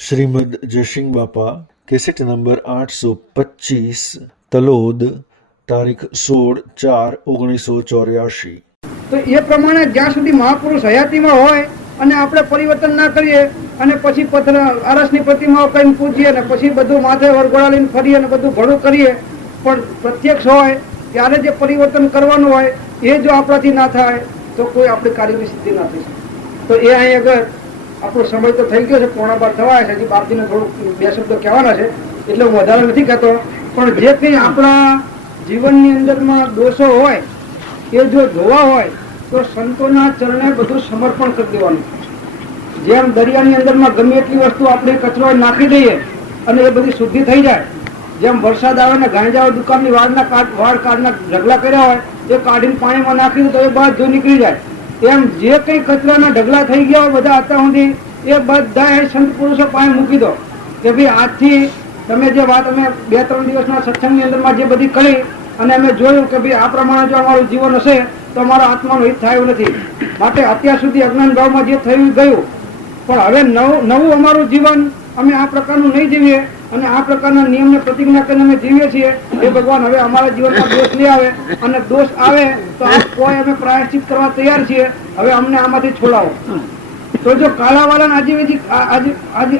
श्रीमद जयसिंह बापा cassette number 825 Talod तारीख 16/4/1984। તો એ પ્રમાણે જ્યાં સુધી મહાપુરુષ હયાતીમાં હોય અને આપણે પરિવર્તન ના કરીએ અને પછી પથ્થર આરસની પ્રતિમાઓ કહીને પૂજીએ અને પછી બધું માથે વરઘોડા લઈને ફરીએ અને બધું ઘણું કરીએ, પણ પ્રત્યક્ષ હોય ત્યારે જે પરિવર્તન કરવાનું હોય એ જો આપણાથી ના થાય તો કોઈ આપણી કાર્યની સિદ્ધિ ના થઈ શકે. તો એ અહીં આગળ આપણો સમય તો થઈ ગયો છે, 11:15 થવા છે, હજી બાપજીને થોડુંક બે શબ્દો કહેવાના છે એટલે હું વધારે નથી કહેતો. પણ જે કંઈ આપણા જીવનની અંદરમાં દોષો હોય એ જો જોવા હોય તો સંતોના ચરણે બધું સમર્પણ કરી દેવાનું. જેમ દરિયાની અંદરમાં ગમે એટલી વસ્તુ આપણે કચરો નાખી દઈએ અને એ બધી શુદ્ધિ થઈ જાય, જેમ વરસાદ આવે ને ગાંજાઓ દુકાનની વાડ કાઢના ઢગલા કર્યા હોય એ કાઢીને પાણીમાં નાખી દે તો એ બધું નીકળી જાય, એમ જે કંઈ કચરાના ઢગલા થઈ ગયા હોય બધા અત્યાર સુધી એ બધા સંત પુરુષો પાસે મૂકી દો કે ભાઈ આજથી તમે જે વાત અમે 2-3 દિવસના સત્સંગની અંદરમાં જે બધી કરી અને અમે જોયું કે ભાઈ આ પ્રમાણે જો અમારું જીવન હશે તો અમારા આત્માનું હિત થાય એવું નથી. માટે અત્યાર સુધી અજ્ઞાન ભાવમાં જે થયું ગયું, પણ હવે નવું અમારું જીવન અમે આ પ્રકારનું નહીં જીવીએ અને આ પ્રકારના નિયમને પ્રતિજ્ઞા કરીને અમે જીવીએ છીએ. એ ભગવાન હવે અમારા જીવનમાં દોષ નહીં આવે, અને દોષ આવે તો આ કોઈ અમે પ્રાયશ્ચિત કરવા તૈયાર છીએ. હવે અમને આમાંથી છોડાવો. તો જો કાળાવાળાને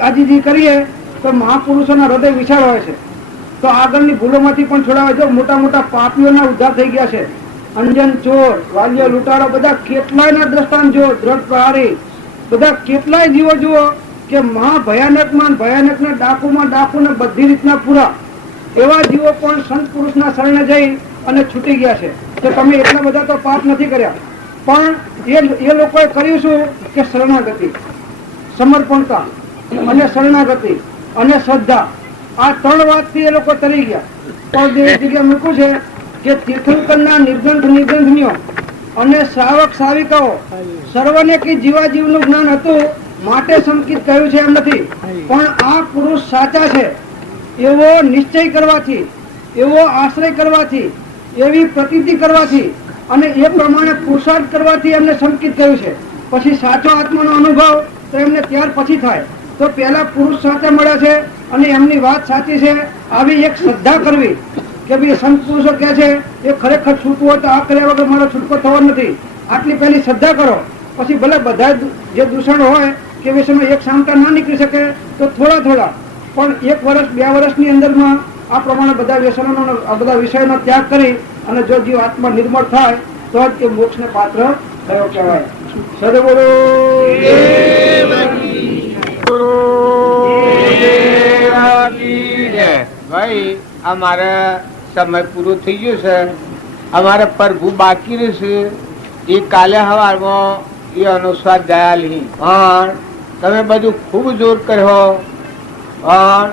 આજીજી કરીએ તો મહાપુરુષોના હૃદય વિશાળ હોય છે, તો આગળની ભૂલોમાંથી પણ છોડાવે. જો મોટા મોટા પાપીઓના ઉદ્ધાર થઈ ગયા છે, અંજન ચોર, વાલ્ય લૂંટારો, બધા કેટલાયના દ્રષ્ટાંત જો, દ્રઢ પ્રહારી, બધા કેટલાય જીવો જુઓ કે મહાભયાનકમાં ભયાનકના ડાકુમાં ડાકુ ને બધી રીતના પૂરા એવા જીવો પણ સંત પુરુષના શરણે જઈ અને છૂટી ગયા છે. તો તમે એટલા બધા તો પાપ નથી કર્યા, પણ એ લોકોએ કર્યું શું કે શરણાગતિ, સમર્પણતા અને શરણાગતિ અને શ્રદ્ધા, આ 3 વાતથી એ લોકો તરી ગયા. પણ એ જગ્યા મૂક્યું છે કે તીર્થંકરના નિર્ગંધનીઓ અને શ્રાવક શ્રાવિકાઓ સર્વને કે જીવાજીવનું જ્ઞાન હતું માટે સંકિત કહ્યું છે એમ નથી, પણ આ પુરુષ સાચા છે એવો નિશ્ચય કરવાથી, એવો આશ્રય કરવાથી, એવી પ્રતીતિ કરવાથી અને એ પ્રમાણે પુરુષાર્થ કરવાથી એમને સંકિત કહ્યું છે. પછી સાચો આત્માનો અનુભવ તો એમને ત્યાર પછી થાય. તો પહેલા પુરુષ સાચા મળ્યા છે અને એમની વાત સાચી છે, આવી એક શ્રદ્ધા કરવી કે ભાઈ સંત પુરુષો કહે છે એ ખરેખર છૂટવું હોય તો આ કર્યા વગર મારો છૂટકો થવો નથી. આટલી પહેલી શ્રદ્ધા કરો, પછી ભલે બધા જે દૂષણ હોય કે વિષયમાં એક સામટા ના નીકળી શકે તો થોડા પણ 1 વર્ષ 2 વર્ષની અંદરમાં આ પ્રમાણે બધા વ્યસનોનો બધા વિષયોનો ત્યાગ કરી અને જો જીવ આત્મા નિર્મળ થાય તો જ એ મોક્ષને પાત્ર થયો કહેવાય. સદગુરુ ભાઈ અમારે સમય પૂરો થઈ ગયો છે, અમારે પ્રભુ બાકી રહેશે. એ કાલે સવારમાં એ અનુસ્વાદ ગયા નહીં, પણ તમે બધું ખૂબ જોર કર્યો. પણ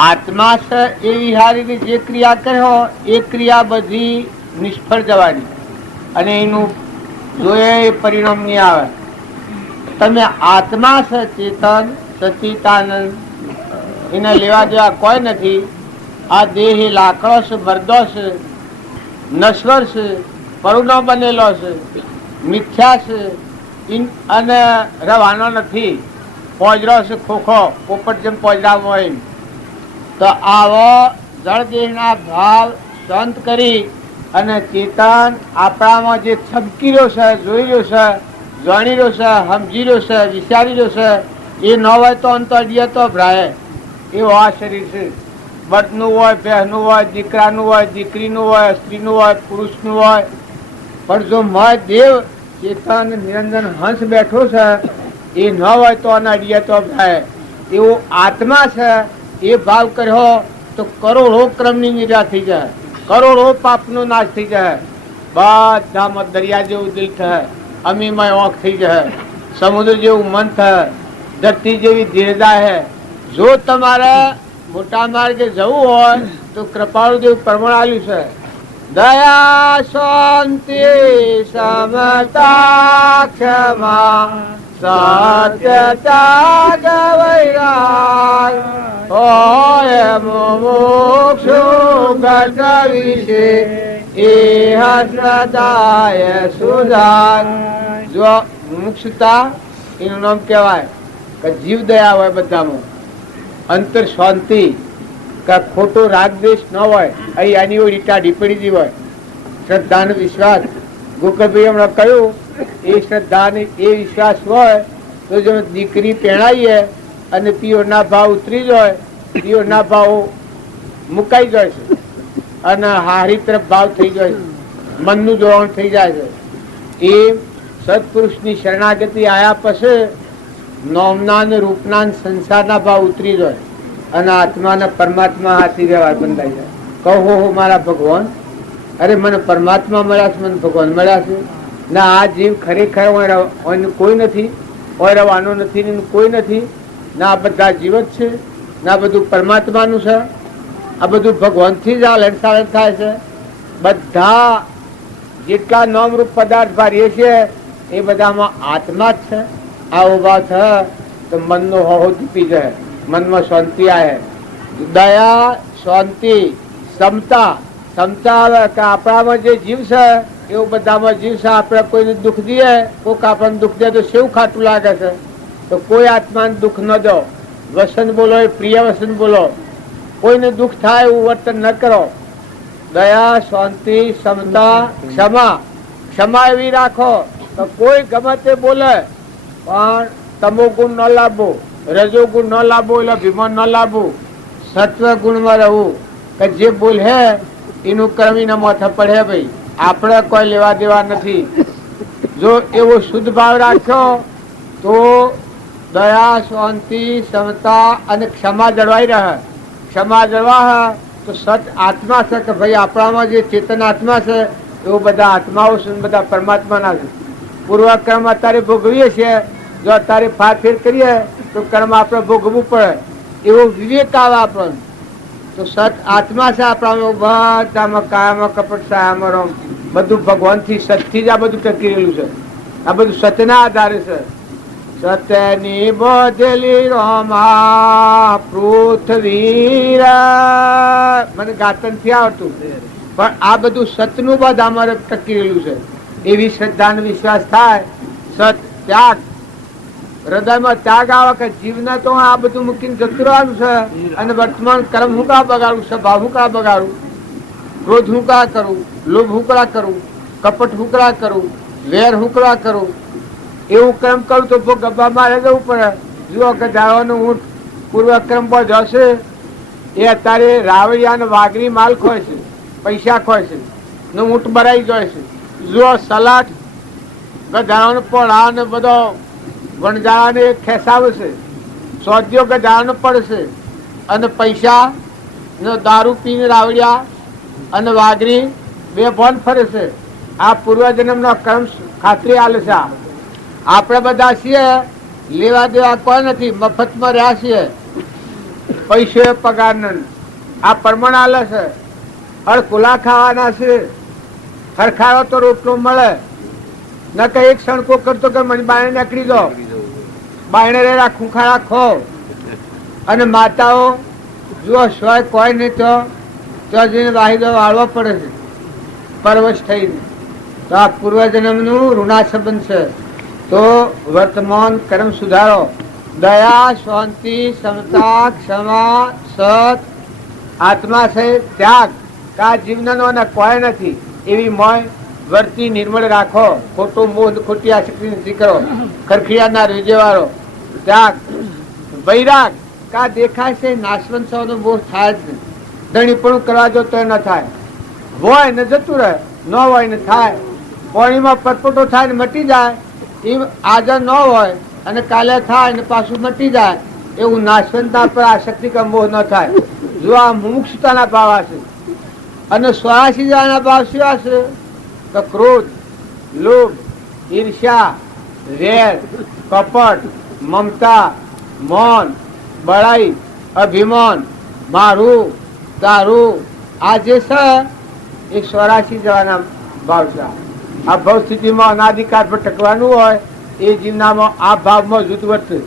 આત્મા છે એ વિહારીને જે ક્રિયા કર્યો એ ક્રિયા બધી નિષ્ફળ જવાની અને એનું જોઈએ એ પરિણામ નહીં આવે. તમે આત્મા છે ચેતન સચિતાનંદ, એને લેવા દેવા કોઈ નથી. આ દેહ લાકડો છે, મરદો છે, નશ્વર છે, પરુનો બનેલો છે, મિથ્યા છે અને રવાનો નથી. પોજરો છે ખોખો, પોપટ જેમ પોજરામાં હોય. તો આવો જળદેહના ભાવ શાંત કરી અને ચેતન આપણામાં જે છબકી રહ્યો છે, જોઈ રહ્યો છે, જાણી રહ્યો છે, સમજી રહ્યો છે, વિચારી રહ્યો છે, એ ન હોય તો અંતર્ય તો ભ્રાય. એવું આ શરીર છે. બળનું હોય, બહેનું હોય, દીકરાનું હોય, દીકરીનું હોય, સ્ત્રીનું હોય, પુરુષનું હોય, પણ જો મય દેવ ચેતન નિરંજન હંસ બેઠો છે એ ન હોય તો અનડિય તો ભ્રાય. એવો આત્મા છે એ ભાવ કર્યો તો કરોડો ક્રમની નિર્યા થઈ જાય, કરોડો પાપનો નાશ થઈ જાય. બધામાં દરિયા જેવું દિલ થાય, અમીમય આંખ થઈ જાય, સમુદ્ર જેવું મન થાય, ધરતી જેવી ધીરતા હે. જો તમારે મોટા માર્ગે જવું હોય તો કૃપાળુદેવ પ્રમાણ આલ્યું છે. દયા શાંતિ સમતા ક્ષમા સત્યતા વૈરાગ હોય મોક્ષો ગત વિશે એ હસદાય સુધાર. જો મુક્ષતા એનું નામ કહેવાય. કે જીવ દયા હોય બધામાં, અંતર શાંતિ, કે ખોટો રાગ દ્વેષ ન હોય, અહીં આની હોય ટાઢી પડી ગઈ હોય, શ્રદ્ધા અને વિશ્વાસ. ગોકળભાઈ હમણાં કહ્યું એ શ્રદ્ધા અને એ વિશ્વાસ હોય તો જો દીકરી પહેણાઈએ અને પિયોના ભાવ ઉતરી જાય, પિયોના ભાવ મુકાઈ જાય છે અને હારી તરફ ભાવ થઈ જાય છે, મનનું જોડાણ થઈ જાય છે. એ સત્પુરુષની શરણાગતિ આયા પછી નોમના ને રૂપના ને સંસારના ભાવ ઉતરી જાય અને આત્માના પરમાત્મા હાથી વ્યવહાર બંધાઈ જાય. કહો હો મારા ભગવાન, અરે મને પરમાત્મા મળ્યા છે, મને ભગવાન મળ્યા છે. ના આ જીવ ખરેખર કોઈ નથી, ઓરવાનો નથી ને કોઈ નથી, ના આ બધા જીવ જ છે, ના બધું પરમાત્માનું છે, આ બધું ભગવાનથી જ આ લડસાલડ થાય છે. બધા જેટલા નામરૂપ પદાર્થ ભારીએ છે એ બધામાં આત્મા જ છે. આવો ભાવ થાય તો મનનો હોહો તૂટી જાય, મનમાં શાંતિ આવે, દયા, શાંતિ, ક્ષમતા. ક્ષમતા આવે કે આપણામાં જે જીવ છે એવું બધામાં જીવ છે. આપણે કોઈને દુઃખ દઈએ, કોઈક આપણને દુઃખ દે તો સેવું ખાટું લાગે છે, તો કોઈ આત્માને દુઃખ ન દો. વસન બોલો એ પ્રિય વસન બોલો, કોઈને દુઃખ થાય એવું વર્તન ન કરો. દયા, શાંતિ, ક્ષમતા, ક્ષમા. ક્ષમા એવી રાખો તો કોઈ ગમે તે બોલે પણ તમો ગુણ ન લાવવો, રજો ગુણ ન લાવવો, એટલે અભિમાન ન લાવવું, સત્વ ગુણમાં રહેવું. કે જે બોલ હે એનું કર્મ એના માથે પડે. ભાઈ આપણે કોઈ લેવા દેવા નથી. જો એવો શુદ્ધ ભાવ રાખ્યો તો દયા, શાંતિ, ક્ષમતા અને ક્ષમા જળવાઈ રહે. ક્ષમા જળવા તો સત આત્મા છે કે ભાઈ આપણામાં જે ચેતન આત્મા છે એવું બધા આત્માઓ છે, બધા પરમાત્માના છે. પૂર્વકર્મ અત્યારે ભોગવીએ છીએ, જો અત્યારે ફારફેર કરીએ તો કર્મ આપણે ભોગવવું પડે. એવો વિવેક આવે આપણને તો સત આત્મા છે આપણામાં. બધામાં કાયામાં કપટ, સાયામાં રમ, બધું ભગવાનથી સતથી જ આ બધું ટકી રહેલું છે. આ બધું સતના આધારે છે. સતની બોધેલી રોમા પૃથ્વી, મને ગાતન થી આવતું પણ આ બધું સતનું બધા અમારે ટકી રહેલું છે. એવી શ્રદ્ધા અને વિશ્વાસ થાય. સત ત્યાગ, હૃદયમાં ત્યાગ આવે કે જીવને તો આ બધું મૂકીને જતું રહેવાનું છે અને વર્તમાન કર્મ હું કા બગાડું, સ્વભાવ હું કા બગાડું, ક્રોધ હું કા કરું, લોભ હું કા કરું, કપટ હું કા કરું, વેર હું કા કરું. એવું કર્મ કરું તો ગબ્બા મારે જવું પડે. જુઓ કે જાવાનું ઊંટ પૂર્વક્રમ પર જશે એ અત્યારે રાવડિયા અને વાઘરી માલ ખોય છે, પૈસા ખોય છે ને ઊંટ ભરાઈ જાય છે. જુઓ સલાડ ગધાડાનો પોળા ને બધો વણજાળાને ખેસાવે છે, સોદ્યો ગધાડાનો પડશે અને પૈસા ને દારૂ પીને રાવડિયા અને વાઘરી બે ભોન ફરે છે. આ પૂર્વજન્મનો કર્મ ખાતરી આલે છે. આપણે બધા છીએ લેવા દેવા કોઈ નથી, મફતમાં રહ્યા છીએ. પૈસે પગાર આ પરમણ આલે છે. હળકુલા ખાવાના છે, ખરખાડો તો રોટલો મળે ન કે એક સણકો કરતો કે મને બાયણે નીકળી દો, બાયણે રે રાખું ખા રાખો. અને માતાઓ જુઓ સ્વય કોઈ નહીં તો જઈને વાહિદો વાળવો પડે છે પરવશ થઈને. તો આ પૂર્વજન્મનું ઋણાસંબંધ છે. તો વર્તમાન કર્મ સુધારો. દયા, શાંતિ, ક્ષમતા, ક્ષમા, સત આત્મા છે, ત્યાગ. કા જીવનનો અને કોઈ નથી એવી મોય વર્તી નિર્મળ રાખો. ખોટું મોહ, ખોટી આસક્તિ નથી કરો. ખરખિયાના રીજેવાળો ત્યાગ. વૈરાગ. કા દેખાય છે નાશવંત સૌનો મોહ થાય જ નહીં. ધણીપણું કરવા જો તો ન થાય, હોય ને જતું રહે, ન હોય ને થાય. પાણીમાં પટપટો થાય ને મટી જાય એ આજે ન હોય અને કાલે થાય ને પાછું મટી જાય. એવું નાશવંતતા પર આસક્તિ કે મોહ ન થાય. જો આ મુમુક્ષુતાના ભાવ હશે અને 84 ભાવ શિવા છે તો ક્રોધ, લોભ, ઈર્ષ્યા, વેર, કપટ, મમતા, મૌન, બળાઈ, અભિમાન, મારું, તારું, આ જે છે એ 84 જવાના ભાવ છે. આ ભાવ સ્થિતિમાં અનાધિકાર પર ટકવાનું હોય એ જીવનામાં આ ભાવ મજબૂત વર્તે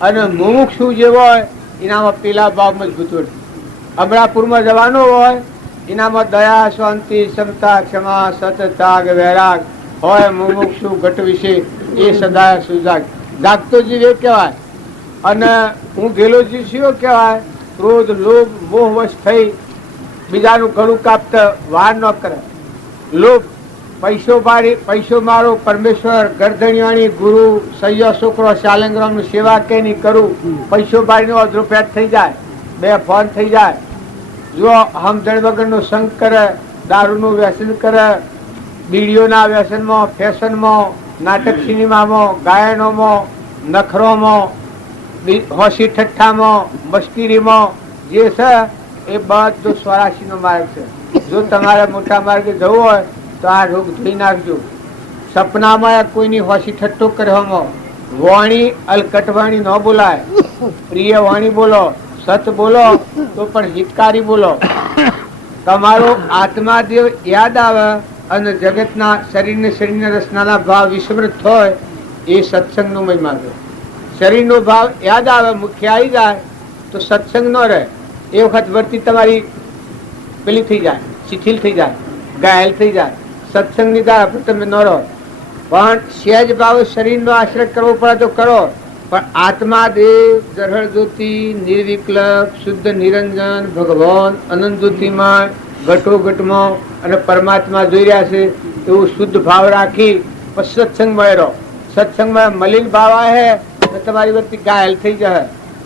અને મુમુક્ષુ જે હોય એનામાં પેલા ભાવ મજબૂત વર્તે. અમરાપુરમાં જવાનું હોય એનામાં દયા, શાંતિ, ક્ષમતા, ક્ષમા, સત, ત્યાગ, વૈરાગ હોય. મુમુક્ષુ ઘટ વિશે એ સદા સુજાગ. જાગતો જીવ એ કહેવાય. અને હું ગેલો જીસ્યો કહેવાય, ક્રોધ લોભ મોહવશ થઈ બીજાનું ગળું કાપતા વાર ન કરે. લોભ પૈસો મારો પરમેશ્વર, ગરદણિયાણી ગુરુ, સૈયો છોકરો, શાલંગ્રામ સેવા કે નહીં કરું, પૈસો બારીનો અધરો પેટ થઈ જાય, બે ફોન થઈ જાય. જો હમજણ વગરનો સંગ કરે, દારૂનું વ્યસન કરે, બીડીઓના વ્યસનમાં, ફેશનમાં, નાટક સિનેમામાં, ગાયનોમાં, નખરોમાં, હોશી ઠઠ્ઠામાં, મસ્કીરીમાં જે છે એ બધું સ્વરાશીનો માર્ગ છે. જો તમારે મોટા માર્ગે જવું હોય તો આ રોગ ધોઈ નાખજો. સપનામાં કોઈની હોશી ઠઠ્ઠો કરવામાં, વાણી અલકટ વાણી ન બોલાય, પ્રિય વાણી બોલો, સત બોલો તો પણ હિતકારી બોલો. તમારો આત્માદેવ યાદ આવે અને જગતના શરીરના રચનાના ભાવ વિસ્મૃત હોય એ સત્સંગનો મહિમા છે. શરીરનો ભાવ યાદ આવે, મુખ્ય આવી જાય તો સત્સંગ ન રહે. એ વખત વર્તી તમારી પેલી થઈ જાય, શિથિલ થઈ જાય, ઘાયલ થઈ જાય. સત્સંગની ધારા પર તમે ન રહો. પણ સહેજ ભાવ શરીરનો આશ્રય કરવો પડે તો કરો, પણ આત્મા દેવ જરહળ જ્યોતિ નિર્વિકલ્પ શુદ્ધ નિરંજન ભગવાન અનંત જ્યોતિમાં ઘટોઘટમાં અને પરમાત્મા જોઈ રહ્યા છે એવું શુદ્ધ ભાવ રાખી પછી સત્સંગમાં રહો. સત્સંગમાં મલિન ભાવ આવે તો તમારી વચ્ચે ઘાયલ થઈ જાય,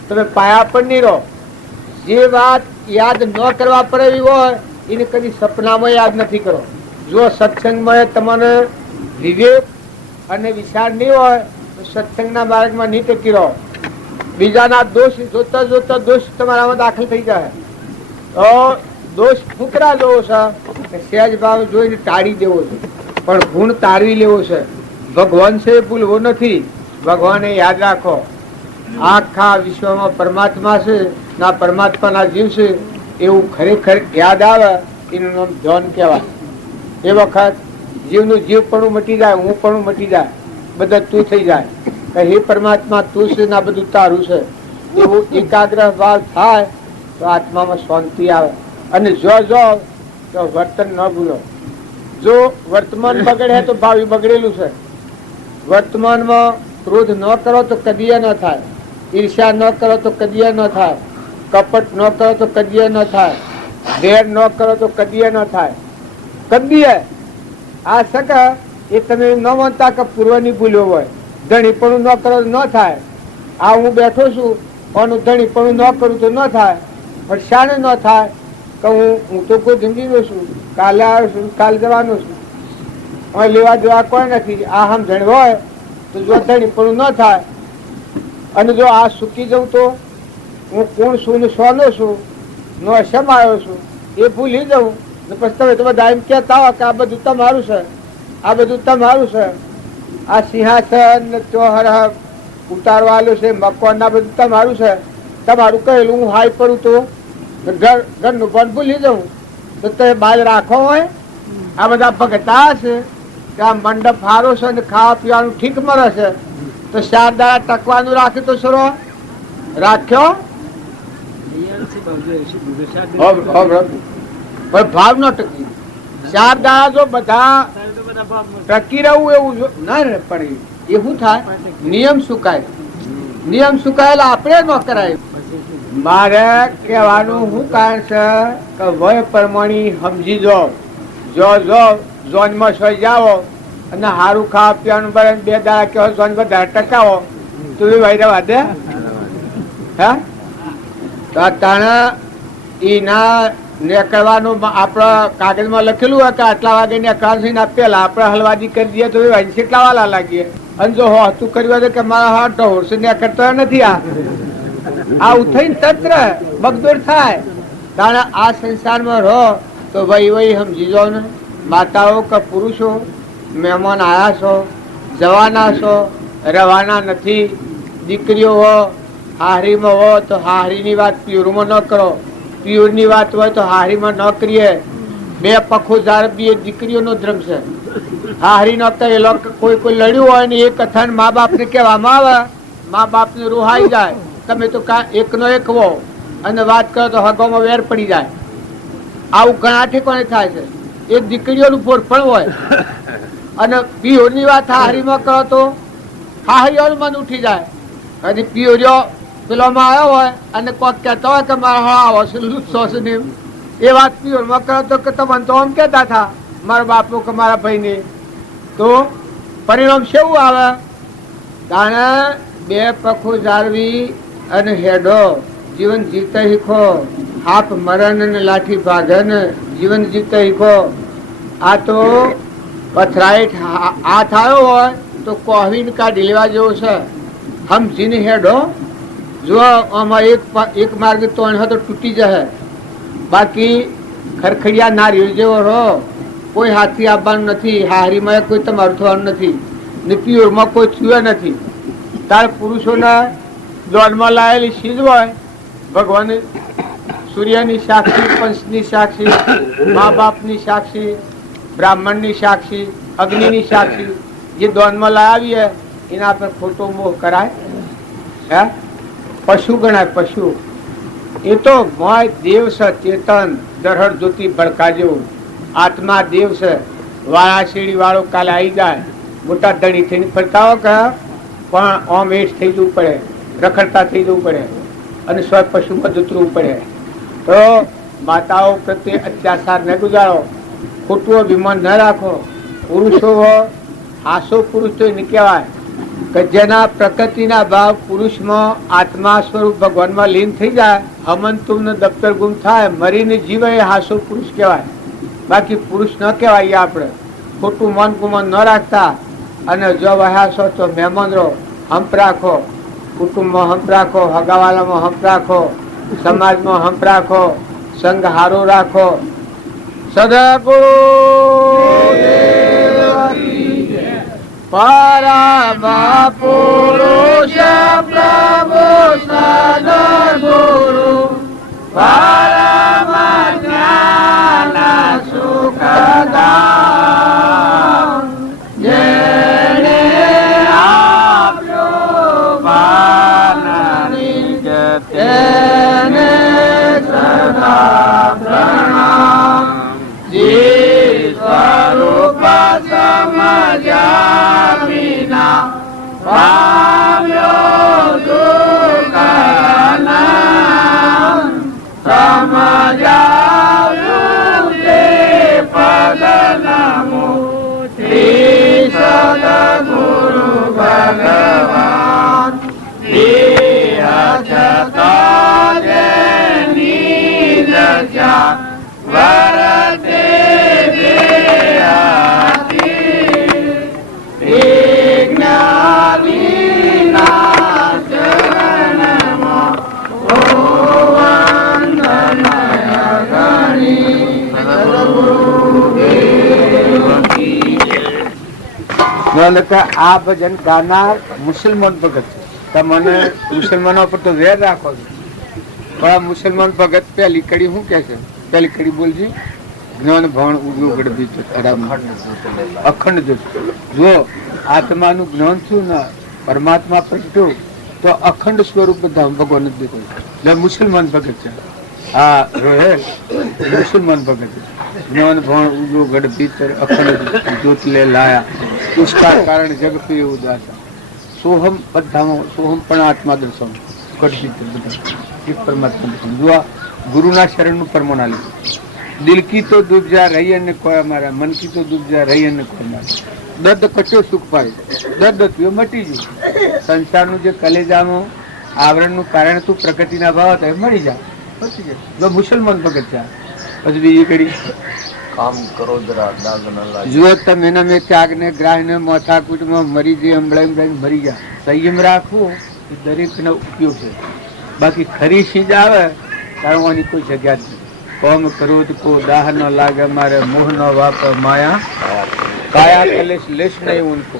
તમે પાયા પણ નહીં રહો. જે વાત યાદ ન કરવા પડે એવી હોય એને કદી સપનામાં યાદ નથી કરો. જો સત્સંગમાં તમને વિવેક અને વિચાર નહીં હોય તો સત્સંગના માર્ગમાં નહીં ટકી રહો. બીજાના દોષ જોતા જોતા દોષ તમારામાં દાખલ થઈ જાય. તો દોષ ફૂકરા લેવો છે, સહેજ ભાવ જોઈને ટાળી દેવો છે, પણ ગુણ તારવી લેવો છે. ભગવાન છે એ ભૂલવો નથી. ભગવાને યાદ રાખો, આખા વિશ્વમાં પરમાત્મા છે, ના પરમાત્માના જીવ છે એવું ખરેખર યાદ આવે એનું નામ ધ્યાન કહેવાય. એ વખત જીવનું જીવ પણ મટી જાય, હું પણ મટી જાય, બધા તું થઈ જાય. હે પરમાત્મા તું છે ને આ બધું તારું છે એવું એકાગ્ર ભાવ થાય તો આત્મામાં શાંતિ આવે. અને જો તો વર્તન ન ભૂલો. જો વર્તમાન બગડે તો ભાવિ બગડેલું છે. વર્તમાનમાં ક્રોધ ન કરો તો કદીએ ન થાય, ઈર્ષ્યા ન કરો તો કદીએ ન થાય, કપટ ન કરો તો કદીએ ન થાય, વેર ન કરો તો કદીએ ન થાય. કદીએ આ સકા એ તમે ન માનતા કે પૂર્વની ભૂલ્યો હોય. ધણીપણું ન કરો તો ન થાય. આ હું બેઠો છું પણ ધણીપણું ન કરું તો ન થાય. પણ શાને ન થાય કે હું તો કોઈ જિંદગીનો છું, કાલે આવ્યો છું, કાલે જવાનો છું, હવે લેવા દેવા કોઈ નથી. આ સમજણ હોય તો જો ધણીપણું ન થાય. અને જો આ સુકી જવું તો હું કોણ છું ને સોનો છું, નો સમાયો છું એ ભૂલી જવું. પછી તમે તો બધા એમ કહેતા હોય કે આ બધું તમારું છે, આ બધું તમારું છે, આ સિંહાસન ચોહર ઉતારવાલું છે, મકવાન ના બધું તમારું છે, તમારું કહેલું હું હાઈ કરું તો ઘરનું પણ ભૂલી જવું. તો તમે બાદ રાખો હોય આ બધા ભગતા છે કે આ મંડપ હારો છે ને ખાવા પીવાનું ઠીક મળે છે તો 4 દાડા ટકવાનું રાખે તો સરો રાખ્યો. ભાવ ન ટકી 4 દાડા જો બધા ટકી રહેવું એવું ના રે પડે એ શું થાય? નિયમ સુકાય. નિયમ સુકાયેલા આપણે ન કરાય. મારે કહેવાનું શું કારણ છે કે વય પ્રમાણે સમજી જાઓ. જો ઝોનમાં સોઈ જાઓ અને સારું ખાવા પીવાનું બને 2 દાડા કહો ઝોન વધારે ટકાવો તો એ વૈરા વાદે હે તો તાણા એના નીકળવાનું આપણા કાગળમાં લખેલું હોય કે આટલા વાગે નીકળવાનું પેલા આપણે હલવાજી કરી દઈએ તો કેટલા વાલા લાગીએ. અને જો તું કર્યું હોય કે મારા હા ઢોરસે નીકળતો નથી. આ ઉઠાઈને તત્ર બગદોડ થાય. તાણે આ સંસારમાં રહો તો વહી સમજી જાઓ ને. માતાઓ કે પુરુષો મહેમાન આવ્યા છો, જવાના છો, રવાના નથી. દીકરીઓ હો હારીમાં હો તો હારીની વાત પ્યુરમાં ન કરો, પ્યુરની વાત હોય તો હારીમાં ન કરીએ. 2 પખો ઝાડબી એ દીકરીઓનો ધર્મ છે. હારી ન કહેલો કોઈ લડ્યું હોય ને એ કથન મા બાપને કહેવામાં આવે, મા બાપને રૂહાઈ જાય. તમે તો એકનો એક હો અને વાત કરો તો હગોમાં વેર પડી જાય. આવું ઘણા ઠેકોને થાય છે. એ દીકરીઓનું પોરપણ હોય અને પિયોરની વાત હારીમાં કરો તો હારીઓનું મન ઉઠી જાય. અને પિયોરીઓ પેલોમાં આવ્યો હોય અને કોક કહેતો હોય કે મારા હળા આવો છે લુચ્છો છે ને એ વાત પિયોરમાં કરો તો કે તમને તો આમ કહેતા હતા મારા બાપુ કે મારા ભાઈને, તો પરિણામ કેવું આવે? તાણે બે પખો જાળવી અને હેડો, જીવન જીતે શીખો. હાફ મરણ ને લાઠી ભાગન, જીવન જીતે શીખો. આ તો પથરાઈટ હાથ આવ્યો હોય તો કોહીને કાઢી લેવા જેવો છે. સમજીને હેડો. જો આમાં એક માર્ગ તો તૂટી જશે, બાકી ખરખડિયા નારિયેળ જેવો રહો. કોઈ હાથી આવવાનું નથી, હારીમાં કોઈ તમારું થવાનું નથી, ને પિયોરમાં કોઈ છુએ નથી. તાર પુરુષોના દોડમાં લાયેલી ચીજ હોય, ભગવાન સૂર્યની સાક્ષી, પંચની સાક્ષી, મા બાપની સાક્ષી, બ્રાહ્મણની સાક્ષી, અગ્નિની સાક્ષી, જે દોનમાં લાવીએ એના પર ખોટો મોહ કરાય? હે? પશુ ગણાય પશુ. એ તો મોય દેવ છે, ચેતન દરહડ જ્યોતિ ભડકા જેવું. આત્મા દેવ છે. વાળા શેડી વાળો કાલે આવી જાય, મોટા ધણી થઈને ફરતા હોય કે પણ ઓમ એઠ થઈ જવું પડે, રખડતા થઈ જવું પડે અને સ્વ પશુમાં જતરવું પડે. તો માતાઓ પ્રત્યે અત્યાચાર ન ગુજારો, ખોટું અભિમાન ન રાખો. પુરુષો હાસો પુરુષ તો એને કહેવાય કે જેના પ્રકૃતિના ભાવ પુરુષમાં આત્મા સ્વરૂપ ભગવાનમાં લીન થઈ જાય, હમન તુમને દફતર ગુમ થાય, મરીને જીવે એ હાસો પુરુષ કહેવાય. બાકી પુરુષ ન કહેવાય. આપણે ખોટું મન ગુમન ન રાખતા અને જો વહ્યા છો તો મહેમાન રહો, હંપ રાખો, કુટુંબમાં હંપ રાખો, હગાવાલામાં હંપ રાખો, સમાજમાં હંપ રાખો, સંઘ હારો રાખો. સદગુરુ પરમ પુરુષ પ્રભુ સદગુરુ પરમ જ્ઞાન સુખદામ, જેણે આપ્યો બાનની તેને સદા પ્રણામ. જી સ્વરૂપ સમજ્યા વિના પામ્યો દુઃખ નામ, સમજાવ્યું તે પદ નમો શ્રી સદગુરુ ભગવાન. દેહ છતાં જેની દશા વરતે આ ભજન ગાનાર મુસલમાન ભગત છે. તમને મુસલમાનો પર તો વેર રાખો છો, પણ આ મુસલમાન ભગત પેલી કડી શું કે છે? પેલી કડી બોલજી. જ્ઞાન ભણ ઉગ્યું ગડબી અખંડ જો આત્માનું જ્ઞાન છું ને પરમાત્મા પ્રગટ્યો તો અખંડ સ્વરૂપ બધા ભગવાન જ દેખો. એટલે મુસલમાન ભગત છે. હા રોહેલ મુસલમાન ભગત છે. જ્ઞાન ભણ ઉગ્યું ગડબી અખંડ જ્યોત લે લાયા, उसका कारण जग पे उदासा. सोहम बधाओं सोहम पण आत्मा दर्शन कटबी एक परमात्मा दर्शन. जो गुरुना शरण નું પરમાણ આલી. દિલ કી તો દુબજા રહી અને કોઈ અમારા, મન કી તો દુબજા રહી અને કોઈ અમારા. દર્દ કચ્યો સુખ પાય, દર્દ થયો મટી ગયું. સંસારનું જે કલેજાનું આવરણનું કારણ તું પ્રકૃતિના ભાવ હતા એ મળી જાય, પતી જાય. જો મુસલમાન ભગત છે. પછી બીજી કડી કામ કરો જરા દાગ ન લાગે. જો તમે એના મેં ત્યાગ ને ગ્રાહ ને મોથા કૂટમાં મરી જઈ અંબળાઈ મરી ગયા. સંયમ રાખવું એ દરેકનો ઉપયોગ છે. બાકી ખરી સીજ આવે તારવાની કોઈ જગ્યા જ નહીં. કોમ ક્રોધ કો દાહ ન લાગે મારે, મોહ ન વાપર માયા કાયા કલેશ લેશ નહીં ઉनको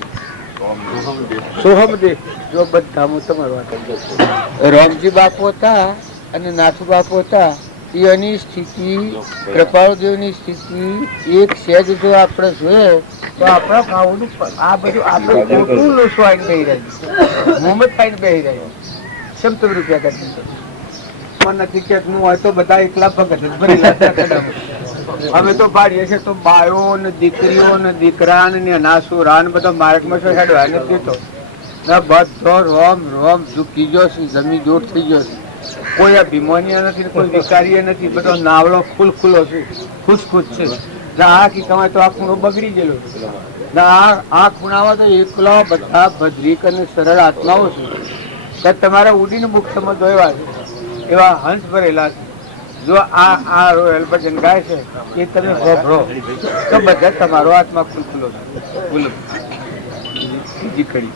સોહમ દે. જો બધામાં તમારું રામજી બાપુ હતા અને નાથુ બાપુ હતા. એની સ્થિતિ કૃપાળદેવની સ્થિતિ એક સહેજ જો આપણે જોઈએ તો આપણા ભાવનું આ બધું આપણે ખોટું લોસવાઈને બેહી રહ્યું, મોહમ્મદ ખાઈને બેહી રહ્યો. સમતમ રૂપિયા કરતી નથી કે હું હોય તો બધા એકલા ભગત અમે તો પાડીએ છીએ તો બાયો ને દીકરીઓ ને દીકરા ને નાસુરા ને બધા માર્ગમાં શું હેડવા નથી તો ને બધો રોમ રોમ ઝૂકી ગયો છે, જમી દૂર થઈ ગયો છે. કોઈ અભિમાનીય નથી, કોઈ વિકારીય નથી, બધો નાવડો ખુલ્લો છે, ખુશ છે. આ કી કમાય તો આ ખૂણો બગડી ગયેલો. આ ખૂણામાં તો એકલા બધા ભદ્રિક અને સરળ આત્માઓ છે કે તમારે ઉડીને મુક્તમાં દોયવા છે, એવા હંસ ભરેલા છે. જો આ રોયલ ભજન ગાય છે એ તમે હોભળો તો બધા તમારો આત્મા ખુલ્લો છે. બોલો બીજી ખરી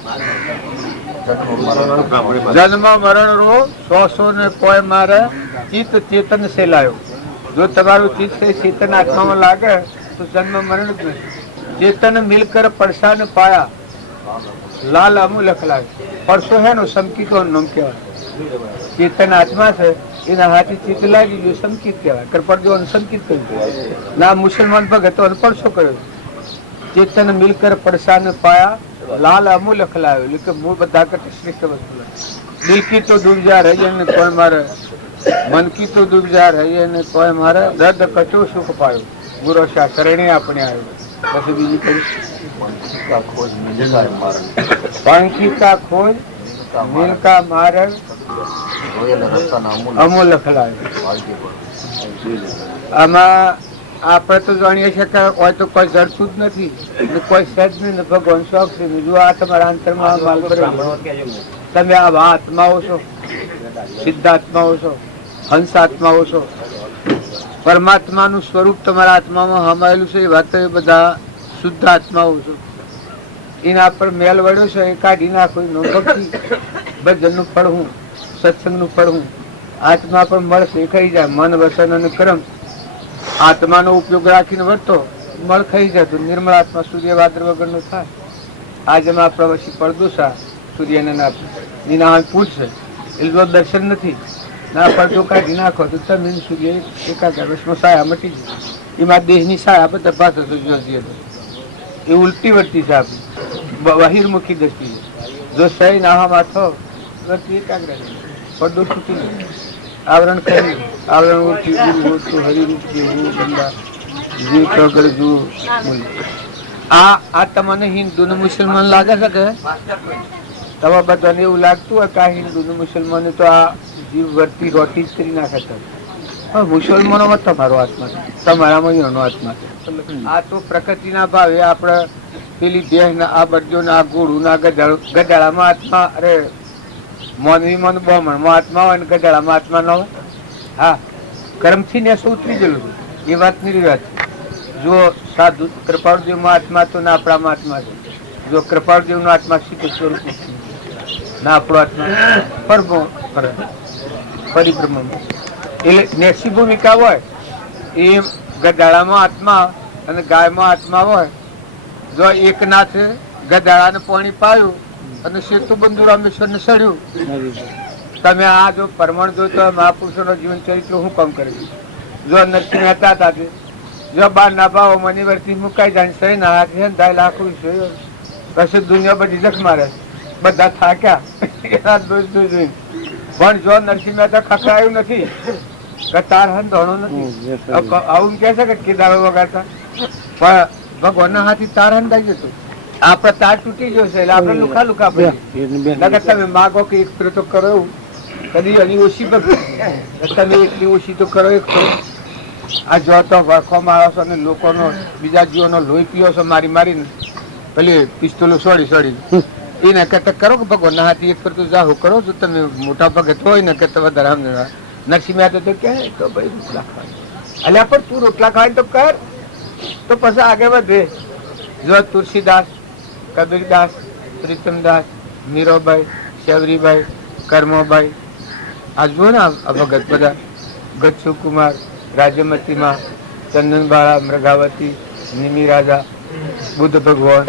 જન્મ મરણ રો 100 ને કોઈ મારે ચિત્ત ચેતન સેલાયો. જો તમારું ચિત્ત ચેતન આત્મામાં લાગે તો જન્મ મરણ જ નથી. ચેતન મિલકર પરસાન પાયા લાલ અમુ લખલાય. પરસો હે નો સંકિતો નામ કહેવાય. ચેતન આત્મા છે એના હાથી ચિત્ત લાગી ગયું, સંકિત કહેવાય. કરપડજો સંકિત કર્યું ના મુસલમાન ભગતો પરસો કર્યો. ચેતન મિલકર પરસાન પાયા લાલ અમુ લખલાયો. એટલે કે મૂળ બધા કરતા શ્રેષ્ઠ વસ્તુ. દિલ કી તો ડૂબ જા રહી ને કોઈ મારે, મન કી તો ડૂબ જા રહી ને કોઈ મારે, દર્દ કચો સુખ પાયો. ગુરુ શાહ શરણે આપણે આવ્યો. પછી બીજી કરી પંખી કા ખોજ મિલ કા માર્ગ અમો લખલાયો. આમાં આપણે તો જાણીએ છીએ કે હોય તો કોઈ જડતું જ નથી, કોઈ સજ નહીં, ભગવાન શોખ છે. જો આ તમારા અંતરમાં તમે આ આત્માઓ છો, સિદ્ધાત્માઓ છો, હંસાત્માઓ છો. પરમાત્માનું સ્વરૂપ તમારા આત્મામાં હમાયેલું છે. એ વાત બધા શુદ્ધ આત્માઓ છો. એના પર મેલ વળ્યો છે એ કાઢી નાખો. ભક્તિ ભજનનું ફળ હું, સત્સંગનું ફળ હું. આત્મા પણ મળશે એ ખાઈ જાય. મન વસન અને કર્મ આત્માનો ઉપયોગ રાખીને વર્તો, મળ ખાઈ જાય તો નિર્મળ આત્મા સૂર્ય વાદ્ર વગરનો થાય. આજમાં પ્રવશી પડદોસા સૂર્યને ના નિના પૂછશે એટલે જો દર્શન નથી ના પડતો કાઢી નાખો તો તમે સૂર્ય એકાગ્ર વર્ષમાં સાયા મટી જાય. એમાં દેહની સાયા બધા પાછો જોઈએ એ ઉલટી વર્તી છે આપણી બહિર્મુખી દ્રષ્ટિ. જો સહી નાહામાં થો વર્તી એકાગ્ર પડદો છૂટી જાય. આવરણ કરી આવરણ ઉઠી હરિરૂપ જેવું બંદા જીવ પ્રગર જુઓ. આ તમને હિન્દુ ને મુસલમાન લાગે છે કે તમારા બધાને એવું લાગતું હોય કે આ હિન્દુ ને મુસલમાન તો આ જીવ વર્તી રોટી જ કરી નાખે છે. પણ મુસલમાનોમાં તમારો આત્મા છે, તમારામાં એનો આત્મા છે. આ તો પ્રકૃતિના ભાવે આપણે પેલી દેહ ના આ બરજો ના ગોળું ના ગધાડામાં આત્મા, અરે મોનવીમાં બહમણમાં આત્મા હોય ને ગધાડામાં આત્મા ન હોય. હા, કર્મથી ને ઉતરી ગયેલું એ વાતની રિવાજ. જો સાધુ કૃપાળદેવમાં આત્મા તો ના આપણામાં આત્મા છે. જો કૃપાળદેવનો આત્મા સીધો સ્વરૂપ ના આપણો આત્મા પરિભ્રમણ એટલે નેસી ભૂમિકા હોય. એ ગધાડામાં આત્મા અને ગાયમાં આત્મા હોય. જો એકનાથ ગધાડાને પાણી પાયું અને સેતુ બંધુ રામેશ્વરને સડ્યું. તમે આ જો પરમાણ જો તો મહાપુરુષોનો જીવન ચરિત્ર શું કામ કરે? જો નરસિંહ મહેતા હતા જો બાર ના ભાવો મની વર્તી મુકાઈ જાય સહી ના હાથ લાખ કશું દુનિયા બધી જખ મારે બધા થાક્યા એના જોઈને. પણ જો નરસિંહ મહેતા ખખડાયું નથી કે તાર હન ધોણો નથી આવું કે છે કે કેદારો વગાડતા, પણ ભગવાનના હાથી તાર હન થઈ ગયું. આપડે તાર તૂટી ગયો છે એટલે આપડે લુખા લુખા પડી. તમે માગો કે એક ફેર તો કરો એવું કદી એની ઓછી તમે એટલી ઓછી તો કરો. એક આ જો તો વરખો મારો છો ને લોકોનો બીજા જીવોનો લોહી પીઓ છો મારી મારીને પેલી પિસ્તોલો છોડી એને કરતા કરો કે ભગવાનના હાથી એક ફેર તો જાહો કરો. જો તમે મોટા ભગત હોય ને કે વધારે નરસિંહ મહેતા તો કે ભાઈ રોટલા ખાય અલ્યા પણ તું રોટલા ખાય તો કર તો પછી આગળ વધે. જો તુલસીદાસ, કબીરદાસ, પ્રીતમદાસ, મીરાબાઈ, શેવરીબાઈ, કર્મોબાઈ, આ જુઓ ને આ ભગત બધા, ગચ્છુ કુમાર, રાજમતીમાં, ચંદનબાળા, મૃગાવતી, નિમિ રાજા, બુદ્ધ ભગવાન,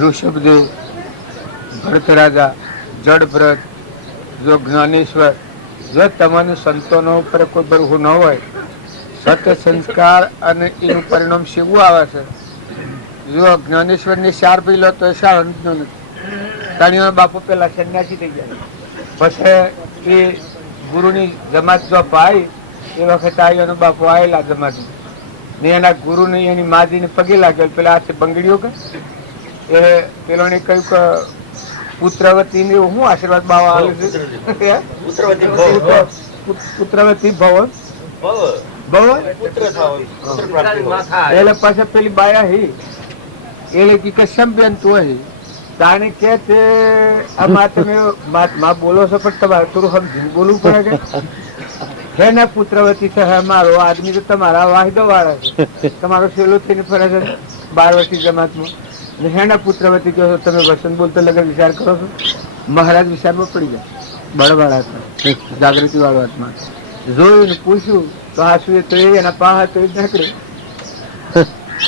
ઋષભદેવ, ભરત રાજા, જડભરત, જો જ્ઞાનેશ્વર. જો તમને સંતોનો ઉપર કોઈ ભરવું ન હોય, સત્ય સંસ્કાર અને એનું પરિણામ શેવું આવે છે. જો જ્ઞાનેશ્વર ને 4 પી લો તો એ સારો નથી. તાણીઓ બાપુ પેલા સંન્યાસી થઈ ગયા, પછી એ ગુરુની જમાત જો પાઈ એ વખતે આવ્યો બાપુ આવેલા જમાત ને એના ગુરુને એની માજીને પગે લાગ્યો. પેલા હાથે બંગડીઓ કે એ પેલો ને કહ્યું કે પુત્રવતી ને હું આશીર્વાદ બાવા આલે છે પુત્રવતી ભવ એટલે પાછા પેલી બાયા હી એટલે કે બેન તું હી તાને કે તે આમાં તમે માં બોલો છો પણ તમારે થોડું સમજીને બોલવું પડે કે હે ને પુત્રવતી છે હે મારો આદમી તો તમારા વાહિદો વાળા છે તમારો સેલો થઈને ફરે છે 12 વર્ષની જમાતમાં હે ને પુત્રવતી કહો છો તમે વસન બોલતો લગન વિચાર કરો છો મહારાજ વિચારમાં પડી જાય બળવાળા હતા જાગૃતિ વાળો હાથમાં જોયું પૂછ્યું તો આંસુ તો એના પાહા તો નીકળે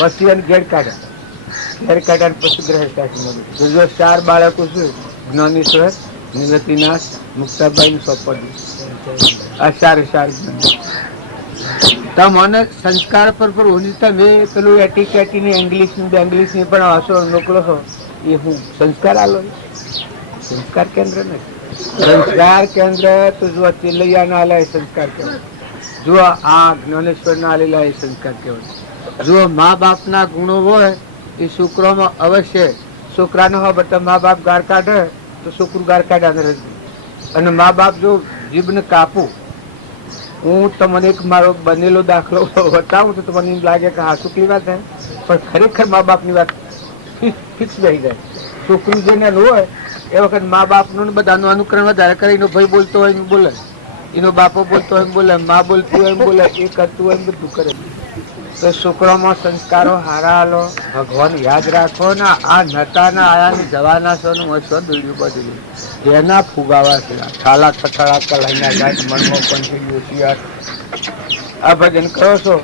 પછી એને ઘેર કાઢ્યા પછી ગ્રહ શાસન જો 4 બાળકો છે જ્ઞાનેશ્વર નિવૃત્તિનાથ મુક્તાબાઈ સોપડી આ 4 તમને સંસ્કાર પર હોની તમે પેલું એટીકેટી ને ઇંગ્લિશ ની પણ આસો મોકલો છો એ હું સંસ્કાર આલો સંસ્કાર કેન્દ્ર નથી સંસ્કાર કેન્દ્ર તો જો ચેલૈયા ના આલે સંસ્કાર કેન્દ્ર જો આ જ્ઞાનેશ્વર ના આલેલા એ સંસ્કાર કહેવાય જો મા બાપ ના ગુણો હોય એ છોકરામાં અવશ્ય છોકરાને હોય બધા મા બાપ ગાર કાઢે તો છોકરું ગાર કાઢ્યા અને મા બાપ જો જીભને કાપું હું તમને એક મારો બનેલો દાખલો બતાવું તો તમને એમ લાગે કે હા શું વાત થાય પણ ખરેખર મા બાપની વાત ફિક્સ રહી જાય છોકરું જેને હોય એ વખત મા બાપનું બધાનું અનુકરણ વધારે કરે એનો ભાઈ બોલતો હોય એમ બોલે એનો બાપો બોલતો હોય એમ બોલે મા બોલતી હોય એમ બોલે એ કરતું હોય એમ બધું કરે તો છોકરામાં સંસ્કારો હારા હાલો ભગવાન યાદ રાખો ને આ નતાના આયા જવાના છો નું હોય શું દોડ્યું બધું એના ફુગાવા છે ઠાલા ખઠાળા કલાઈના ગાય મનમાં પણ યોશિયાર આ ભજન કરો છો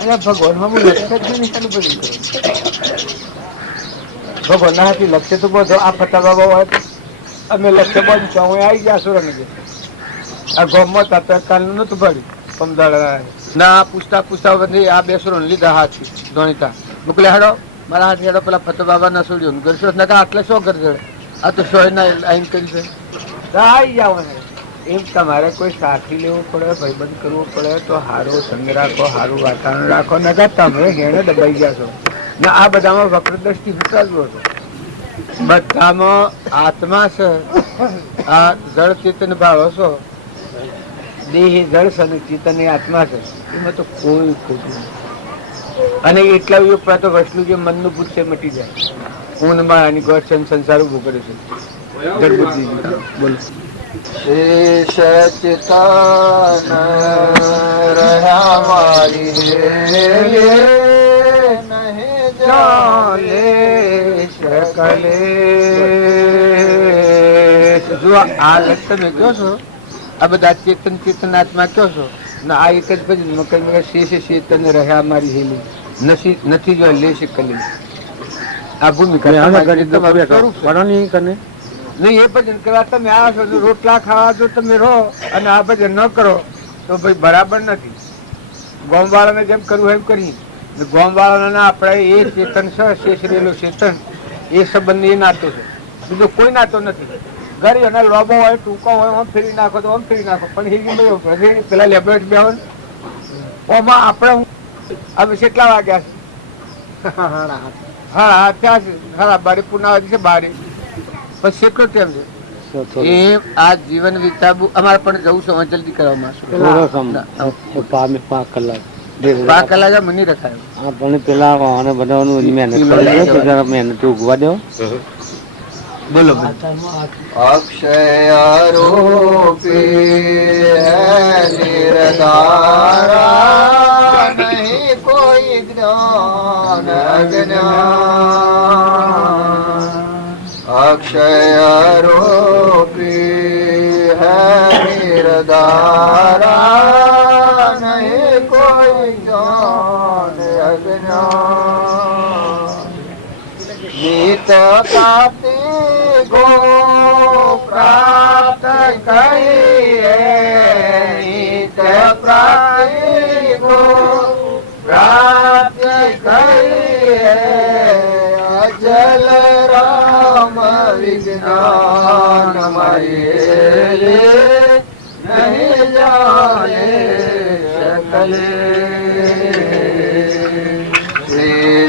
અને ભગવાનમાં હું લક્ષ્ય જ નહીં બધું કરો ભગવાનના હાથી લક્ષ્ય તો બધો આ ફટા બાબા હોય અમે લક્ષ્ય બધું છું હું આવી ગયા સુરત આ ગોમમાં તાતા કાલનું નતું પડ્યું પમદાડા ના પૂછતા બધી આ 2 સુરો લીધા હાથી ધોણીતા મોકલે હેડો મારા હાથ હેડો પેલા ફતો બાબા ના છોડ્યો કરશો ને આટલે શું કરશે આ તો સો ના આઈન કરી છે આવી જાવ એમ તમારે કોઈ સાથી લેવું પડે ભાઈબંધ કરવું પડે તો સારું સંગ રાખો સારું વાતાવરણ રાખો નકા તમે હેણે દબાઈ ગયા છો ને આ બધામાં વક્ર દ્રષ્ટિ વિચારવો છો બધામાં આત્મા છે આ જળ ચેતન ભાવ છો દેહી જળ છે અને ચેતન એ આત્મા છે એમાં તો કોઈ ખોટું નથી અને એટલા યુગ તો વસ્તુ જે મનનું ભૂત છે મટી જાય ઊનમાં આની ગોળ છે સંસાર ઉભું કરે છે બોલો સચિતાન રહ્યા મારી નહીં જાને શકલે જો આ લક્ષ તમે કહો છો આ બધા ચેતન આત્મા કહો છો ને આ એક જ પછી મકર શેષ ચેતન રહ્યા મારી હેલી નથી જો લે શકલી આ ભૂમિકા નહીં એ ભજન કરવા તમે આવો છો રોટલા ખાવા જો તમે રહો અને આ ભજન ન કરો તો ભાઈ બરાબર નથી ગોમ વાળાને જેમ કરવું એમ કરી ગોમ વાળાને આપણે એ ચેતન છે શેષ રહેલું ચેતન એ સંબંધ એ નાતો છે બીજો કોઈ નાતો નથી ઘરે અને લોબો હોય ટૂંકો હોય આમ ફેરી નાખો તો આમ ફેરી નાખો પણ પેલા લેબોરેટ બે હોય ઓમાં આપણે હવે કેટલા વાગ્યા છે હા ત્યાં છે હા બારી પૂર્ણા છે બારી પછી કેટલો ટાઈમ છે એ આ જીવન વિતાવું અમારે પણ જવું છે જલ્દી કરવામાં 5 કલાક 5 કલાક મને રખાયો હા પણ પેલા વાહન બનાવવાનું મહેનત મહેનત ઉગવા દો બોલો અક્ષયારોપી નિરદારા નહીં કોઈ જ્ઞાન અજ્ઞાન અક્ષયારોપી નિરદારા નહીં કોઈ જ્ઞાન અજ્ઞાન ગીત પ્રાપ્તિ ગો પ્રાપ્ત કરીએ ગીત પ્રાપ્તિ ગો પ્રાપ્ત કરીએ અજલ રામ વિજ્ઞાન મારે નહીં જાને શકલે